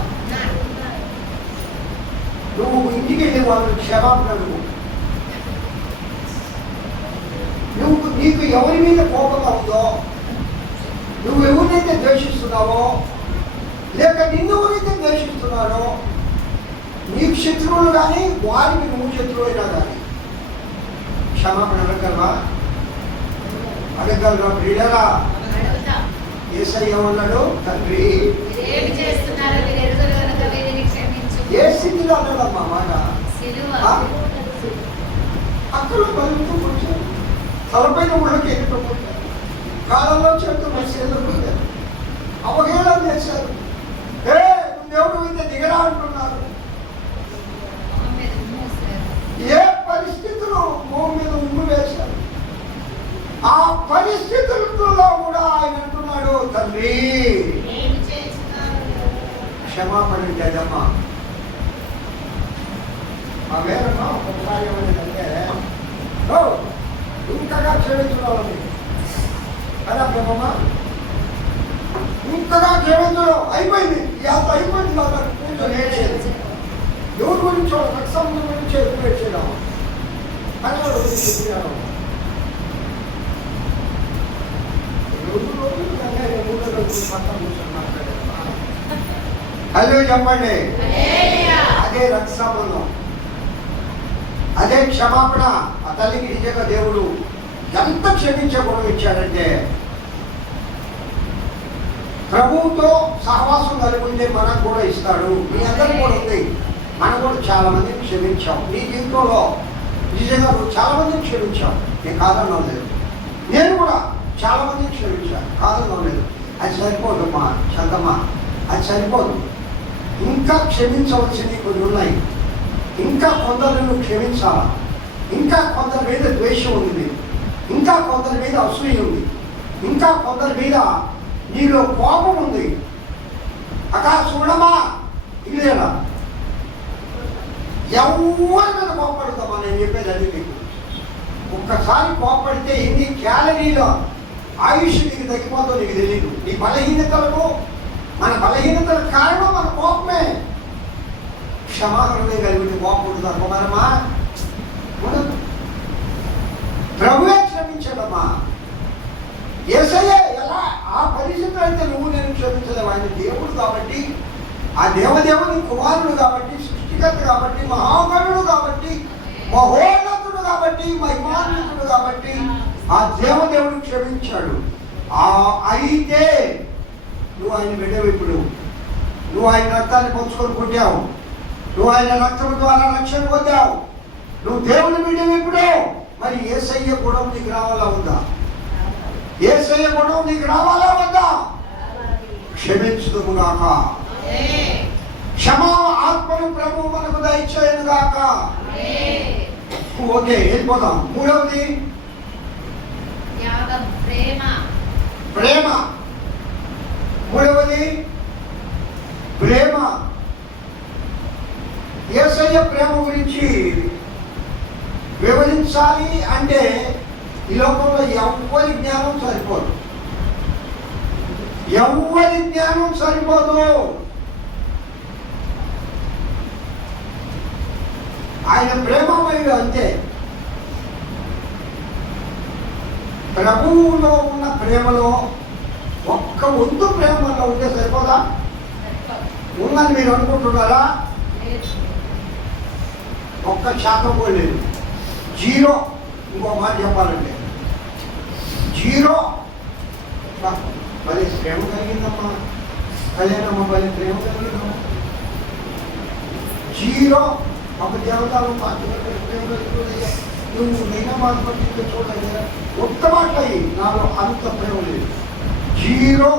నువ్వు ఇంటికి వెళ్ళి వాళ్ళు క్షమాపణ నువ్వు నీకు ఎవరి మీద కోపంగా ఉందో, నువ్వు ఎవరినైతే ద్వేషిస్తున్నావో, లేక నిన్ను ఎవరైతే ద్వేషిస్తున్నారో, నీకు శత్రువులు కానీ వారికి నువ్వు శత్రువు అయినా కానీ క్షమాపణ అడగలవా? అడగలరా? ప్రియులరా, యేసయ్య ఏమన్నాడు? తండ్రి ఏ స్థితిలో అన్నాడమ్మా మాట? అక్కడ బలుతూ కూర్చొని తలపైన ఊళ్ళకి ఎదుర్కొంటారు, కాలంలో చెట్టు మసీదులు అవహేళన చేశారు. నువ్వెవరు అయితే దిగరా అంటున్నారు. ఏ పరిస్థితులు భూమి మీద ఉమ్ము వేశారు. ఆ పరిస్థితులలో కూడా ఆయన అంటున్నాడు, తండ్రి క్షమాపణ చేద్దామా. మా వేరమ్మా ఒకసారి ఏమైందంటే, ఇంతగా క్షమించుకోవాలి కదా బ్రహ్మమ్మ, ఇంతగా క్షమించడం అయిపోయింది. అంత అయిపోయింది. కూర్చొని ఏడ్చేది ఎవరి గురించో, రక్షణ గురించి ఎక్కువ ఏడ్చేయడం అని చెప్పాను. హలో చెప్పండి. అదే రక్త సంబంధం, అదే క్షమాపణ. ఆ తల్లికి నిజంగా దేవుడు ఎంత క్షమించే గుణం ఇచ్చాడంటే, ప్రభువుతో సహవాసం కలిగి ఉంటే మనకు కూడా ఇస్తాడు. మీ అందరికీ కూడా ఉంది. మనం కూడా చాలా మందిని క్షమించాం. నీ జీవితంలో నిజంగా నువ్వు చాలా మందిని క్షమించావు, నేను కాదన్నా లేదు. నేను కూడా చాలా మందిని క్షమించాను, కాదన్నా లేదు. అది సరిపోదమ్మా చందమ్మా, అది సరిపోదు. ఇంకా క్షమించవలసినవి కొన్ని ఉన్నాయి. ఇంకా కొందరు క్షమించాలా. ఇంకా కొందరి మీద ద్వేషం ఉంది, ఇంకా కొందరి మీద అసూయ ఉంది, ఇంకా కొందరి మీద నీలో కోపం ఉంది. అక్కడ చూడమా ఇల్లేనా, ఎవరి మీద కోపడుతామా? నేను చెప్పేది అది మీకు. ఒక్కసారి కోపడితే ఎన్ని క్యాలరీల ఆయుష్ నీకు తగ్గిపోతుందో నీకు తెలియదు. నీ బలహీనతలకు, మన బలహీనతలకు కారణం మన కోపమే. క్షమాహృదయం కలిగితే కోపం ఉంటుంది అనుకోమనమ్మా, ఉండదు. ప్రభువే క్షమించడమ్మా. యేసయ్య ఎలా ఆ పరిస్థితులు అయితే నువ్వు నేను క్షమించలేవు. ఆయన దేవుడు కాబట్టి, ఆ దేవదేవుని కుమారుడు కాబట్టి, సృష్టికర్త కాబట్టి, మహాగణుడు కాబట్టి, మహోన్నతుడు కాబట్టి, మహిమాన్వితుడు కాబట్టి ఆ దేవదేవుడు క్షమించాడు. అయితే నువ్వు ఆయన బిడ్డవు. ఇప్పుడు నువ్వు ఆయన రక్తాన్ని పంచుకొని కొట్టావు, నువ్వు ఆయన రక్తం ద్వారా రక్షణ పొందావు, నువ్వు దేవుని బిడ్డవు. ఇప్పుడు మరి యేసయ్య గుణం నీకు రావాలా ఉందా? యేసయ్య గుణం నీకు రావాలా వద్దా? క్షమించుదుము గాక. క్షమా ఆత్మను ప్రభు మనకు దయచేయను గాక. ఓకే, వెళ్ళిపోదాం. మూడవది ప్రేమ. మూడవది ప్రేమ. యేసయ్య ప్రేమ గురించి వివరించాలి అంటే ఈ లోకంలో ఎవ్వరి జ్ఞానం సరిపోదు, ఎవ్వరి జ్ఞానం సరిపోదు. ఆయన ప్రేమమయుడు అంతే. ప్రభువులో ఉన్న ప్రేమలో ఒక్క వంతు ప్రేమలో ఉంటే సరిపోదా? ఉందని మీరు అనుకుంటున్నారా? 1% కూడా లేదు, జీరో. ఇంకో మాట చెప్పాలంటే జీరో. భలే ప్రేమ కలిగిందమ్మా, కళ్యాణమ్మ, భలే ప్రేమ కలిగిందమ్మా. జీరో. ఒక దేవతలు నువ్వు నైనా బాధపడి చూడలేదు. ఒక్క మాట్లాడి నాలో అంత ప్రేమ లేదు, జీరో.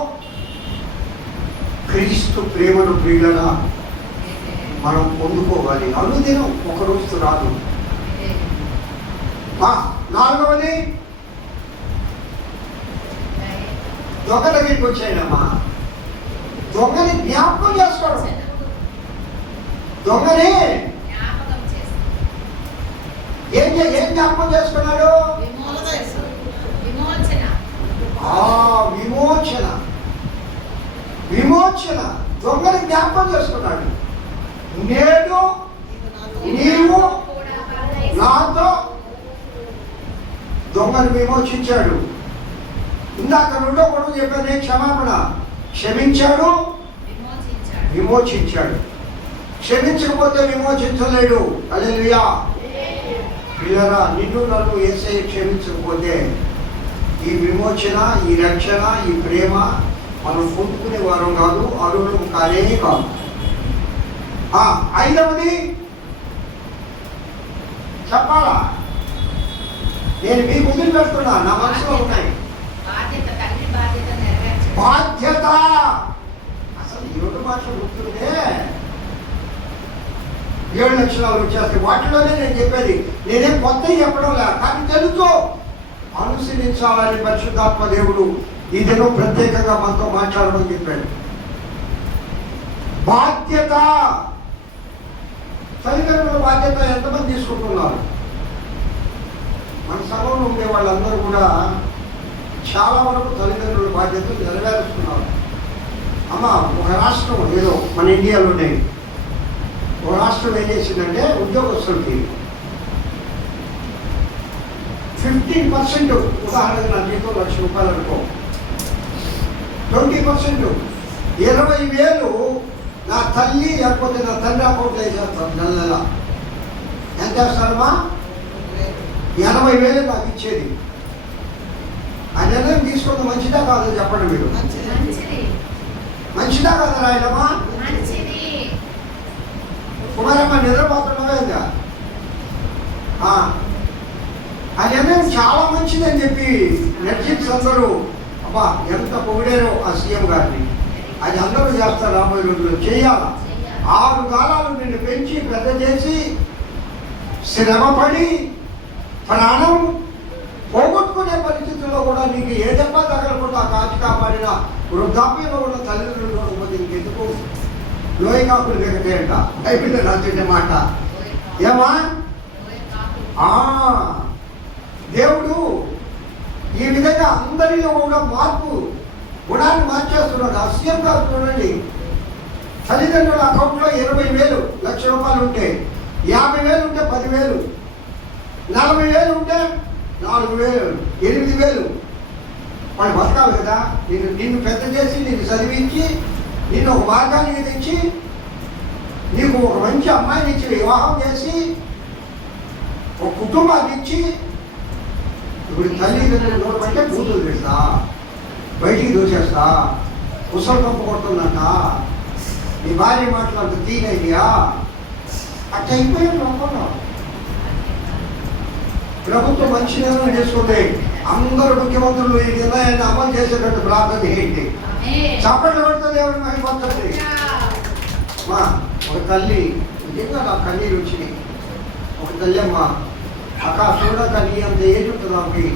క్రీస్తు ప్రేమను ప్రియులగా మనం పొందుకోవాలి. అనుదినం ఒక రోజు రాదు. నాలుగవది దొంగ దగ్గరికి వచ్చాయనమ్మా. దొంగని జ్ఞాపకం చేసుకోవడం. దొంగని ఏం జ్ఞాపకం చేసుకున్నాడు? విమోచన. విమోచన. దొంగని జ్ఞాపకం చేసుకున్నాడు. నేడు నీవు నాతో దొంగను విమోచించాడు. ఇందాక రెండో కొడుకు చెప్పాను, క్షమాపణ. క్షమించాడు, విమోచించాడు. క్షమించకపోతే విమోచించలేడు. హల్లెలూయా. పిల్లరా, నిన్ను నన్ను యేసయ్య క్షమించకపోతే ఈ విమోచన, ఈ రక్షణ, ఈ ప్రేమ మనం పొందుకునే వారం కాదు, అరుణం కానే కాదు. ఐదవది చెప్పాలా? నేను మీకు వదిలిపెడుతున్నా, నా మనసులో ఉన్నాయి. బాధ్యత. అసలు 7 భాషలు గుర్తుంటే 7 లక్షణాలు వచ్చేస్తాయి. వాటిలోనే నేను చెప్పేది, నేనేం కొత్త చెప్పడం లేదు, కానీ తెలుసు అనుసరించాలని పరిశుద్ధాత్మ దేవుడు ఈ దినం ప్రత్యేకంగా మనతో మాట్లాడమని చెప్పాడు. బాధ్యత. తల్లిదండ్రుల బాధ్యత ఎంతమంది తీసుకుంటున్నారు? మన సభలో ఉండే వాళ్ళందరూ కూడా చాలా వరకు తల్లిదండ్రుల బాధ్యతలు నెరవేరుస్తున్నారు. అమ్మ, ఒక రాష్ట్రం ఏదో మన ఇండియాలోనే ఒక రాష్ట్రం ఏం చేసిందంటే ఉద్యోగస్తులకి 15%, ఉదాహరణకు నా జీతం ₹1,00,000 అనుకో, 20%, 20,000 నా తల్లి లేకపోతే నా తండ్రి అకౌంట్లో వేసేస్తాను నెల నెల. ఎంత వేస్తారమ్మా? 80,000 నాకు ఇచ్చేది. ఆ నిర్ణయం తీసుకుంటే మంచిదా కాదు చెప్పండి మీరు? మంచిదా కాదు రాయలమ్మా? కుమారమ్మ నిద్రపోతున్నావే ఇంకా. ఆ నిర్ణయం చాలా మంచిదని చెప్పి నెట్జిట్స్ అందరూ అబ్బా ఎంత పొగిడారో ఆ సీఎం గారిని. అది అందరూ చేస్తారు రాబోయే రోజుల్లో. చేయాలి. 6 కాలాలు నిన్ను పెంచి పెద్ద చేసి శ్రమపడి ప్రాణం పోగొట్టుకునే పరిస్థితుల్లో కూడా నీకు ఏ దెబ్బ తగలకుండా కాచి కాపాడిన వృద్ధాప్యంలో ఉన్న తల్లిదండ్రులు లేకపోతే ఇంకెందుకు లోయ కాకులు దిగటే అంట బైబిల్లో రాసిన మాట. ఏమా దేవుడు ఈ విధంగా అందరిలో కూడా గుణాన్ని మార్చేస్తున్నాడు. అసహ్యం కాదు. చూడండి, తల్లిదండ్రుల అకౌంట్లో 20,000 లక్ష రూపాయలు ఉంటే 50,000 ఉంటే 10,000, 40,000 ఉంటే 4,000, 8,000. వాళ్ళు బతకాలి కదా. నిన్ను పెద్ద చేసి నిన్ను చదివించి నిన్ను ఒక మార్గానికి తెచ్చి నీకు ఒక మంచి అమ్మాయిని ఇచ్చి వివాహం చేసి ఒక కుటుంబాన్ని ఇచ్చి ఇప్పుడు తల్లిదండ్రులు నోటంటే కూతురు పెడతా బయటికి దూచేస్తా కుసలు కప్పు కొడుతుందంట నీ భార్య మాట్లాడుతూ తీనయ్యా అట్లా అయిపోయాడు. అనుకున్నాం ప్రభుత్వం మంచి నిర్ణయం చేసుకుంటే అందరూ ముఖ్యమంత్రులు ఈ నిర్ణయాన్ని అమలు చేసేటట్టు ప్రార్థన చేయండి. చప్పట్లు కొడుతుంది ఎవరు మహిమవుతుంది. మా ఒక తల్లి నిజంగా నా కన్నీరు వచ్చినాయి. ఒక తల్లి అమ్మ చూడ కన్నీ అంత ఏజ్ ఉంటుంది ఆమెకి,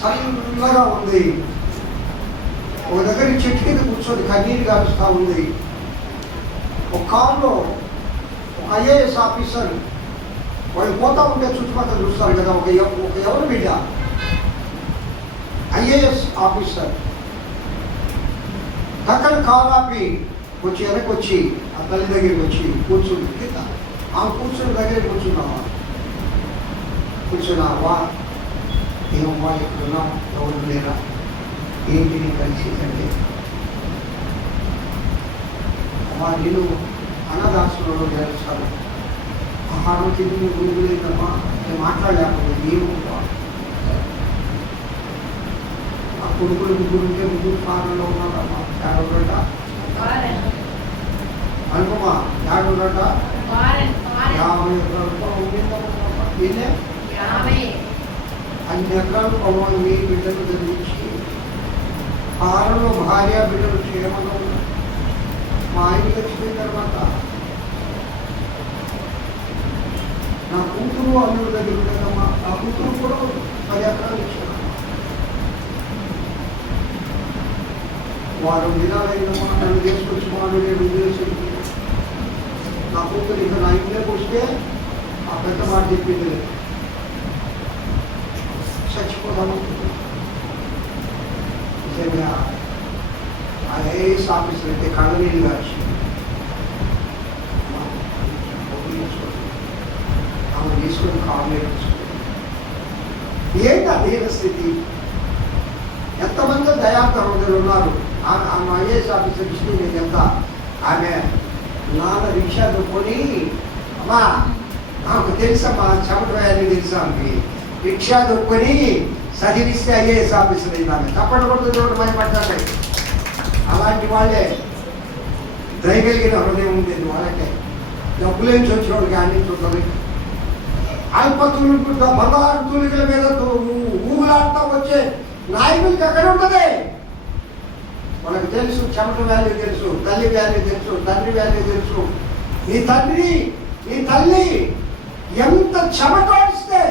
సన్నగా ఉంది. ఒక దగ్గర చెట్టు కింద కూర్చొని కన్నీరు కారుస్తూ ఉంది. ఒక కారులో ఒక IAS ఆఫీసర్ వాళ్ళు పోతా ఉంటే చుట్టుపక్కల చూస్తారు కదా. ఒక ఎవరు బిడ్డ IAS ఆఫీసర్ పక్కన కారు ఆపి వచ్చి వెనక్కి వచ్చి ఆ తల్లి దగ్గరికి వచ్చి కూర్చుంది. కింద ఆమె కూర్చుని దగ్గర కూర్చున్నావా ఏమమ్మా ఎక్కడున్నా ఎవరు లేరా ఏంటి నీ పరిస్థితి అంటే నేను అన్నదాసులలో చేస్తాను. ఆహారం తిరిగి గురువు లేదమ్మా నేను మాట్లాడలేకపోతే ఏమమ్మా ఆ కొడుకులు ముగ్గురు ఉంటే ముగ్గురు స్థానంలో ఉన్నాడమ్మా. ఏడవరట అనుకోమా ఏడవరట 50 ఎకరాలు అన్ని ఎకరాలు పొలం మీ బిడ్డలు చదివించి ఆరంలో భార్య బిడ్డలు క్షేమంగా ఉన్నారు. మా ఆయనకి వచ్చిన తర్వాత నా కూతురు అల్లుడు దగ్గర ఉండదమ్మా. నా కూతురు కూడా 10 ఎకరాలు ఇచ్చారు. వారం దినాలైందమ్మా నన్ను తీసుకొచ్చి వాళ్ళు నేను ఉద్దేశం నా కూతురు ఇంకా నా ఇంట్లోకి వస్తే ఆ పెద్ద మాట చెప్పింది చచ్చిపోదాము. నిజంగా ఆ IAS ఆఫీసర్ అయితే కళ్ళనీళ్ళు కాచి ఆమె తీసుకొని కావాలి. ఏంటి ఆ దీన స్థితి? ఎంతమంది దయార్థులు ఉన్నారు. ఆమె IAS ఆఫీసర్ ఇష్టం నేను చెప్తా. ఆమె నాన్న రిక్షా కొని అమ్మా నాకు తెలుసమ్మా చెమట వేయాలని తెలుసా ఆమెకి రిక్షా దొక్కుని చదివిస్తే IAS ఆఫీసర్ అయిందామె. తప్పటి కొడుతూ చూడడం భయపడతాయి. అలాంటి వాళ్ళే దయగలిగిన హృదయం ఉండేది వాళ్ళకే. డబ్బులేంచి వచ్చిన వాళ్ళకి అందించుంటుంది. అల్పతులు బంగారు తూలికల మీద ఊగులాడుతూ వచ్చే నాయకులకి ఎక్కడ ఉంటుంది? వాళ్ళకి తెలుసు చెమట వాల్యూ తెలుసు, తల్లి వాల్యూ తెలుసు, తండ్రి వాల్యూ తెలుసు. నీ తండ్రి నీ తల్లి ఎంత చెమటాడిస్తే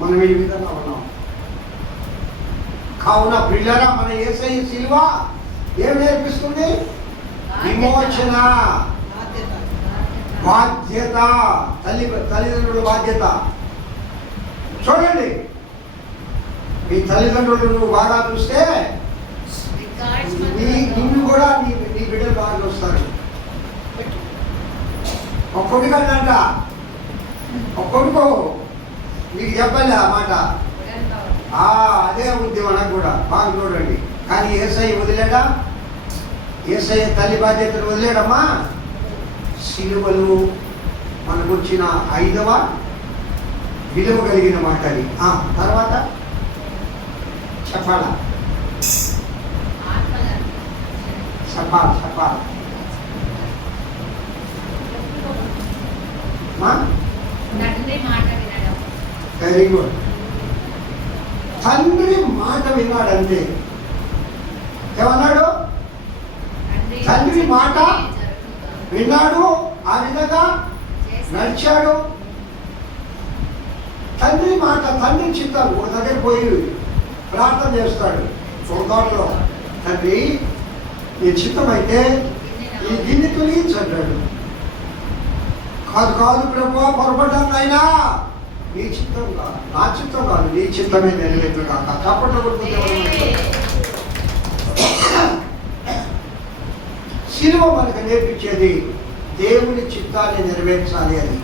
మనం ఈ విధంగా ఉన్నాం. కావున పిల్లరా మన యేసయ్య శిలువ ఏం నేర్పిస్తుంది? విమోచన, బాధ్యత, తల్లిదండ్రుల బాధ్యత. చూడండి, మీ తల్లిదండ్రులు నువ్వు బాగా చూస్తే నిన్ను కూడా నీ బిడ్డలు బాగా చూస్తారు. ఒక కొడుకంట ఒక కొడుకు మీకు చెప్పలే ఆ మాట. అదే ఉంది మనకు కూడా బాగా చూడండి. కానీ యేసయ్య వదిలేడా? యేసయ్య తల్లి బాధ్యతను వదిలేడమ్మా. సిలువలు మనకు వచ్చిన 5వ విలువ కలిగిన మాట అది. తర్వాత చెప్పాలా? చెప్పాలి. Very good. తండ్రి మాట విన్నాడంటే ఏమన్నాడు? తండ్రి మాట విన్నాడు, ఆ విధంగా నడిచాడు. తండ్రి మాట, తండ్రి చిత్తాలు ఒక దగ్గర పోయి ప్రార్థన చేస్తాడు ఒక తోటలో. తండ్రి నీ చిత్తం అయితే ఈ గిన్నె తొలగించంటాడు. కాదు ప్రభు, పొరపడ్డాను అయినా నీ చిత్తం కాదు, నా చిత్తం కాదు, నీ చిత్తమే నెరవేర్చు కాక. చప్పట్లు కొడుతుంది. సిలువ మనకు నేర్పించేది దేవుని చిత్తాన్ని నెరవేర్చాలి అని.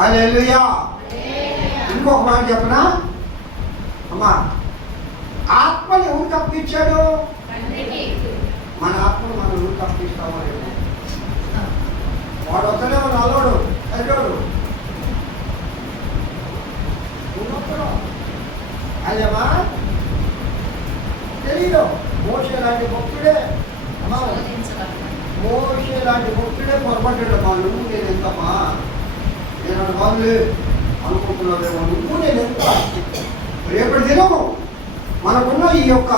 హల్లెలూయా. ఇంకొక మాట చెప్పనా అమ్మా? ఆత్మని ఎవరు తప్పించాడు? మన ఆత్మను మనం ఎవరు తప్పిస్తామో లేవు. వాడు ఒక్కడే అల్లోడు అల్లోడు అదేమా తెలీదు. మోషే లాంటి భక్తుడే పొరపడ్డాడమ్మా. నువ్వు నేను ఎంతమ్మా, నేను వాళ్ళు అనుకుంటున్నావేమో, నువ్వు నేను ఎంత. రేపటి దినము మనకున్న ఈ యొక్క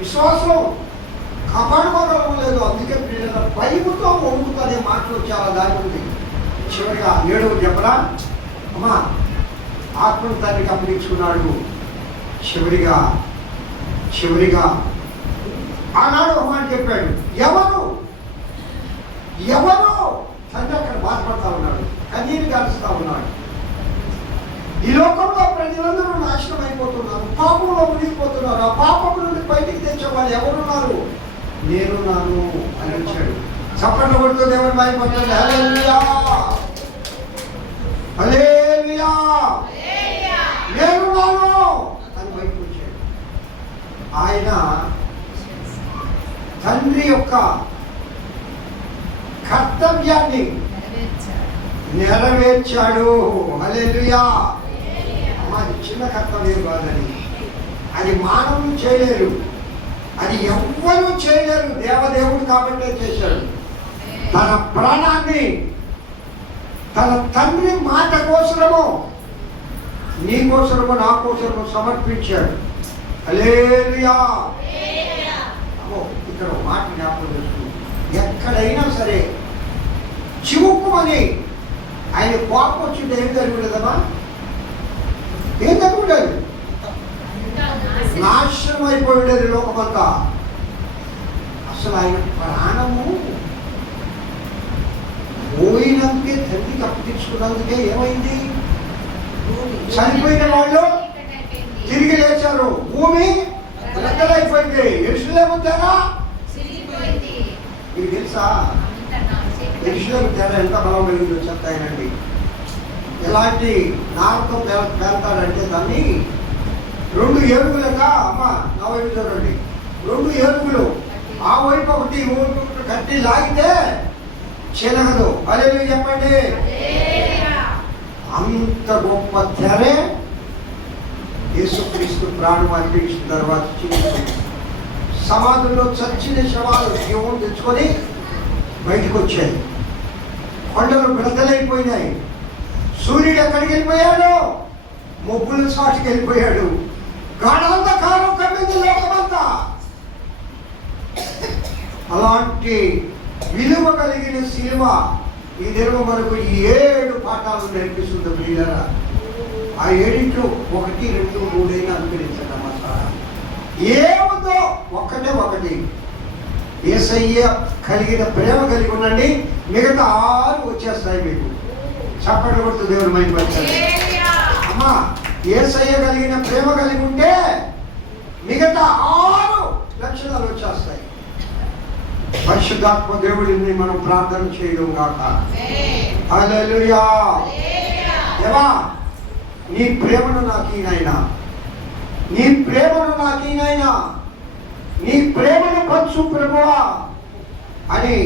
విశ్వాసం కాపాడుకోగలము లేదు. అందుకే పిల్లల భయముతో వండుకు అనే మాటలు చాలా దాని ఉంది. చివరిగా 7వ చెప్పరా అమ్మా? ఆత్మను తండ్రికి అప్పగించుకున్నాడు. చివరిగా ఆనాడు ఒక మాట చెప్పాడు. ఎవరు తండ్రి అక్కడ బాధపడతా ఉన్నాడు, కన్నీరు గారుస్తూ ఉన్నాడు. ఈ లోకంలో ప్రజలందరూ నాశనం అయిపోతున్నారు, పాపంలో మునిగిపోతున్నారు. ఆ పాపం నుండి బయటికి తెచ్చేవాళ్ళు ఎవరున్నారు? నేనున్నాను అని వచ్చాడు. చప్పట్లు కొడుతూ దేవుని భయపడుతుంది. హల్లెలూయా, హల్లెలూయా, నేనున్నాను అని బయటకు వచ్చాడు. ఆయన తండ్రి యొక్క కర్తవ్యాన్ని నెరవేర్చాడు. హల్లెలూయా. అది చిన్న కర్తవ్యం కాదని, అది మానవులు చేయలేరు, అది ఎవ్వరూ చేయలేరు. దేవదేవుడు కాబట్టే చేశాడు. తన ప్రాణాన్ని తన తండ్రి మాట కోసము, నీ కోసము నా కోసము సమర్పించాడు. హల్లెలూయా. ఇక్కడ మాట జ్ఞాపకం చేస్తుంది. ఎక్కడైనా సరే చివుక్కుమని ఆయన కోపం వచ్చింటే ఏం జరుగుతుందమ్మా? ఏం జరుగుతుంది? నాశనం అయిపోయి ఉండేది లోకమంతా. అసలు ఆయన ప్రాణము పోయినందుకే, తండ్రికి అప్పగించుకున్నందుకే ఏమైంది? చనిపోయిన వాళ్ళు తిరిగి లేచారు. భూమి రెక్కలైపోయింది. యెరూషలేము తెర మీకు తెలుసా? యెరూషలేము తెర ఎంత బలం కలిగిందో చెప్తాయనండి. ఎలాంటి నారతో పేల్తాడంటే దాన్ని 2 ఏనుగులుగా, అమ్మ నా వైపు చూడండి, 2 ఏనుగులు ఆ వైపు ఒకటి కట్టి లాగితే చెనగదు. హల్లెలూయా చెప్పండి. అంత గొప్ప తెరే యేసుక్రీస్తు ప్రాణం అర్పించిన తర్వాత సమాధుల్లో చచ్చిన శవాలు జీవం తెచ్చుకొని బయటకు వచ్చాయి. కొండలు బ్రతలైపోయినాయి. సూర్యుడు ఎక్కడికి వెళ్ళిపోయాడు? మొబ్బుల చాటుకి వెళ్ళిపోయాడు. గాఢాంధకారం కమ్మింది లోకమంతా. అలాంటి విలువ కలిగిన సిలువ ఈ దినం మనకు 7 పాఠాలు నేర్పిస్తుంది ప్రియులారా. ఆ 7 1, 2, 3 అయినా అనుకరించండి అమ్మా. ఏముందో ఒకటి యేసయ్య కలిగిన ప్రేమ కలిగి ఉండండి, మిగతా 6 వచ్చేస్తాయి మీకు. చప్పట్లు కొడుతూ దేవుని మహిమపరచండి అమ్మా. యేసయ్య కలిగిన ప్రేమ కలిగి ఉంటే మిగతా 6 లక్షణాలు వచ్చేస్తాయి. పరిశుద్ధాత్మ దేవుడిని మనం ప్రార్థన చేయడం గాక. హల్లెలూయా. దేవా నీ ప్రేమను నాకు ఈయనైనా, నీ ప్రేమను నాకు ఈయనైనా, నీ ప్రేమను పంచు ప్రభువా. అని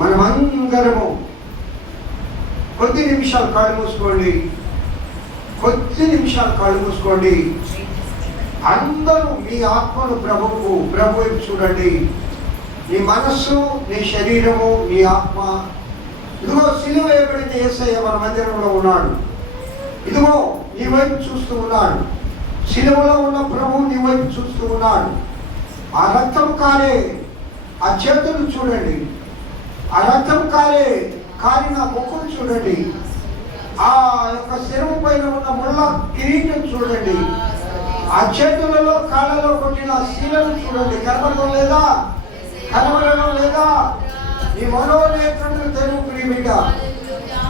మనమందరము కొద్ది నిమిషాలు కళ్ళు మూసుకోండి. కొద్ది నిమిషాలు కళ్ళు మూసుకోండి. అందరూ మీ ఆత్మను ప్రభు వైపు చూడండి. నీ మనస్సు, నీ శరీరము, నీ ఆత్మ. ఇదిగో సిలువ వేయబడిన యేసయ్య మన మందిరంలో ఉన్నాడు. ఇదిగో నీ వైపు చూస్తూ ఉన్నాడు. సిలువలో ఉన్న ప్రభువు నీ వైపు చూస్తూ ఉన్నాడు. ఆ రక్తం కారే ఆ చేతులు చూడండి. ఆ రక్తం కారిన ముఖం చూడండి. ఆ యొక్క శిరము పైన ఉన్న ముళ్ళ కిరీటం చూడండి. ఆ చేతులలో కాళ్ళలో కొట్టిన శీలను చూడండి. కనబడడం లేదా? ఈ మనోనేత్రములు తెరువు ప్రియబిడ్డ.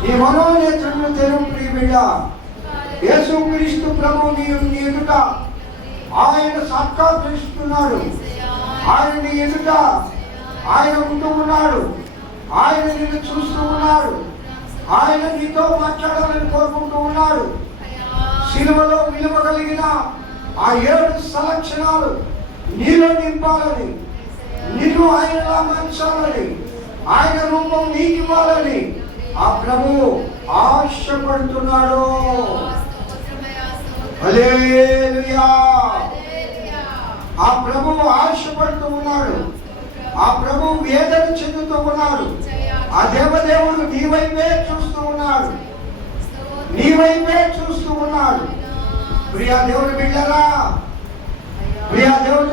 ఈ మనోనేత్రములు తెరువు ప్రియబిడ్డ. యేసుక్రీస్తు ప్రభు నీ ఎదుట ఆయన సాక్షాత్కరిస్తున్నాడు. ఆయన నీ ఎదుట ఆయన ఉంటూ ఉన్నాడు. ఆయన నిన్ను చూస్తూ ఉన్నాడు. ఆయన నీతో మాట్లాడాలని కోరుకుంటూ ఉన్నాడు. సిలువలో విలువ కలిగిన ఆ 7 సంలక్షణాలు నీలో నింపాలని, నిన్ను ఆయనలా మార్చాలని, ఆయన రూపం నీకు ఇవ్వాలని ఆ ప్రభువు ఆశపడుతున్నాడు. హల్లెలూయా. ఆ ప్రభువు ఆశపడుతూ ఉన్నాడు. ఆ ప్రభువు వేదన చెందుతూ ఉన్నాడు. ఆ దేవదేవుడు నీ వైపే చూస్తూ ఉన్నాడు. ప్రియా దేవుని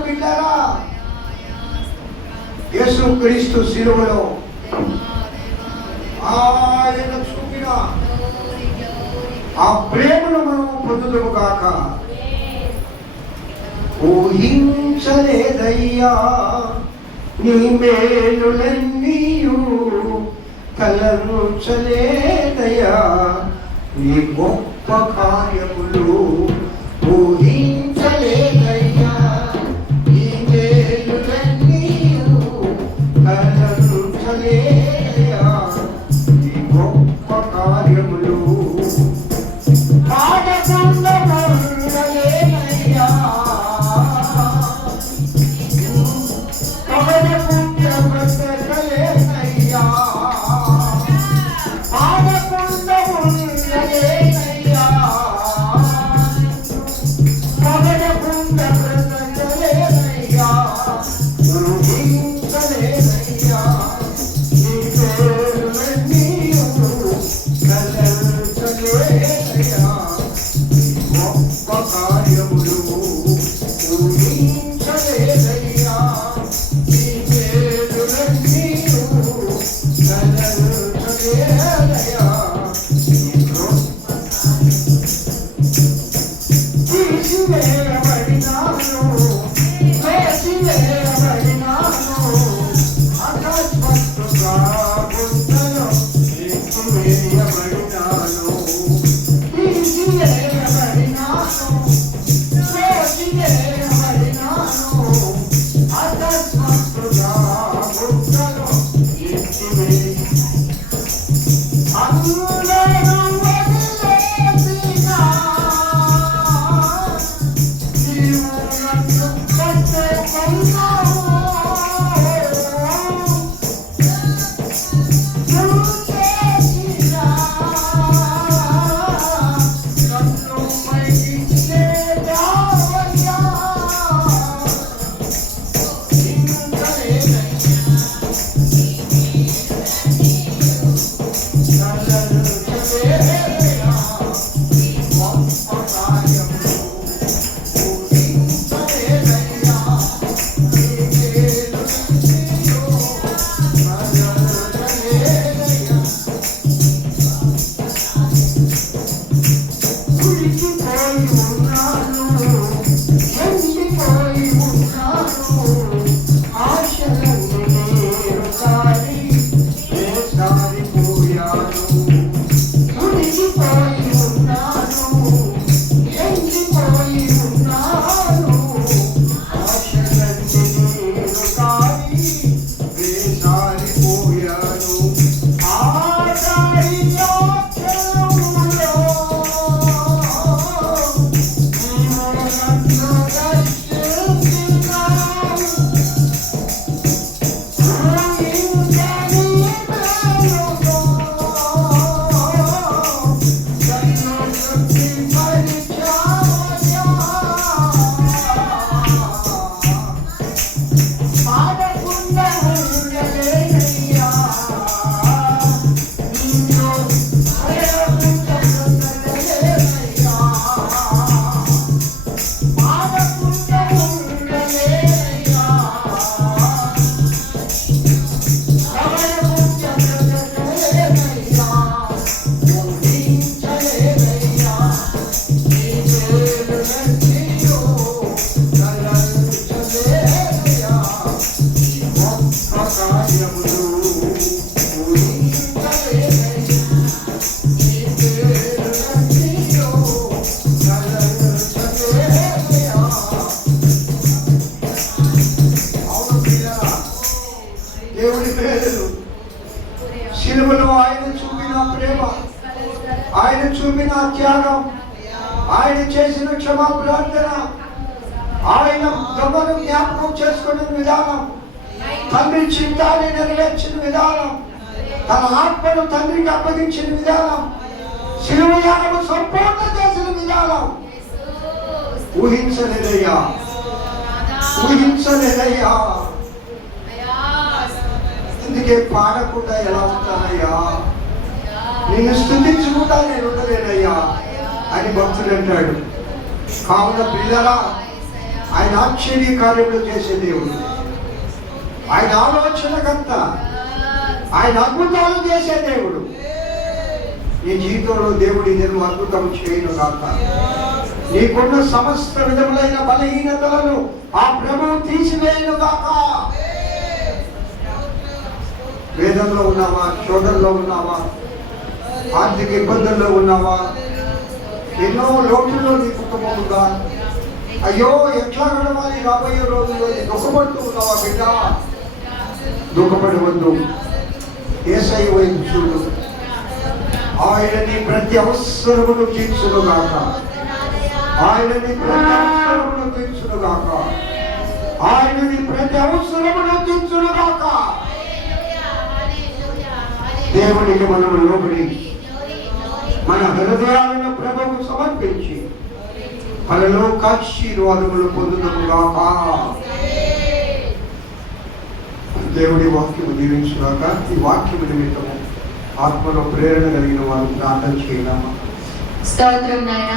బిడ్డలారా, యేసుక్రీస్తు సిలువలో ఆయన చూపిన ఆ ప్రేమను మనం పొందుదుము గాక. ఊహించలేదయ్యా నీ మేలులన్నీయు, కలనుంచలేదయ్యా నీ గొప్ప కార్యములు. ఊహించలేదయ్యా నీ మేలులన్నీయు, కలనుంచలేదయ్యా నీ గొప్ప కార్యములు. త్యాగం, ఆయన చేసిన క్షమా ప్రార్థన, ఆయన గమను జ్ఞాపకం చేసుకునే విధానం, తండ్రి చిత్తాన్ని నెరవేర్చిన విధానం, తన ఆత్మను తండ్రికి అప్పగించిన విధానం, శిలువ యాగము సంపూర్ణ చేసిన విధానం ఊహించలేదయ్యా, ఊహించలేదయ్యా. అందుకే పాడకుండా ఎలా ఉంటానయ్యా, నిన్ను స్తుతించకుండా నేను ఉండలేనయ్యా అని భక్తుడు అంటాడు. కావున పిల్లరా, ఆయన ఆశ్చర్య కార్యములు చేసే దేవుడు, ఆయన ఆలోచనకంత, ఆయన అద్భుతాలు చేసే దేవుడు. నీ జీవితంలో దేవుడి నేను అద్భుతం చేయను కాక, నీకున్న సమస్త విధములైన బలహీనతలను ఆ ప్రభువు తీసివేయను కాక. వేదంలో ఉన్నావా, శోధనలో ఉన్నావా, ఆర్థిక ఇబ్బందుల్లో ఉన్నావా, ఎన్నో లోటుల్లో నీ కుటుంబముగా, అయ్యో ఎట్లా గడవాలి రాబోయే రోజుల్లో దుఃఖపడుతూ ఉన్నావా బిడ్డ, దుఃఖపడవద్దు. యేసయ్య వైపు చూడు, ఆయన నీ ప్రతి అవసరమును తీర్చునుగాక, ఆయన నీ ప్రతి అవసరమును తీర్చునుగాక, ఆయన నీ ప్రతి అవసరమును తీర్చునుగాక. దేవునికి మనము లోబడి మన హృదయాలను ప్రభువుకు సమర్పించి పరలోకాశీర్వాదములు పొందుదుముగాక. దేవుడి వాక్యము దీవించుగాక. ఈ వాక్యము నిమిత్తము ఆత్మలో ప్రేరణ కలిగిన వారు ప్రార్థన చేయడమా. స్తోత్రం నాయనా.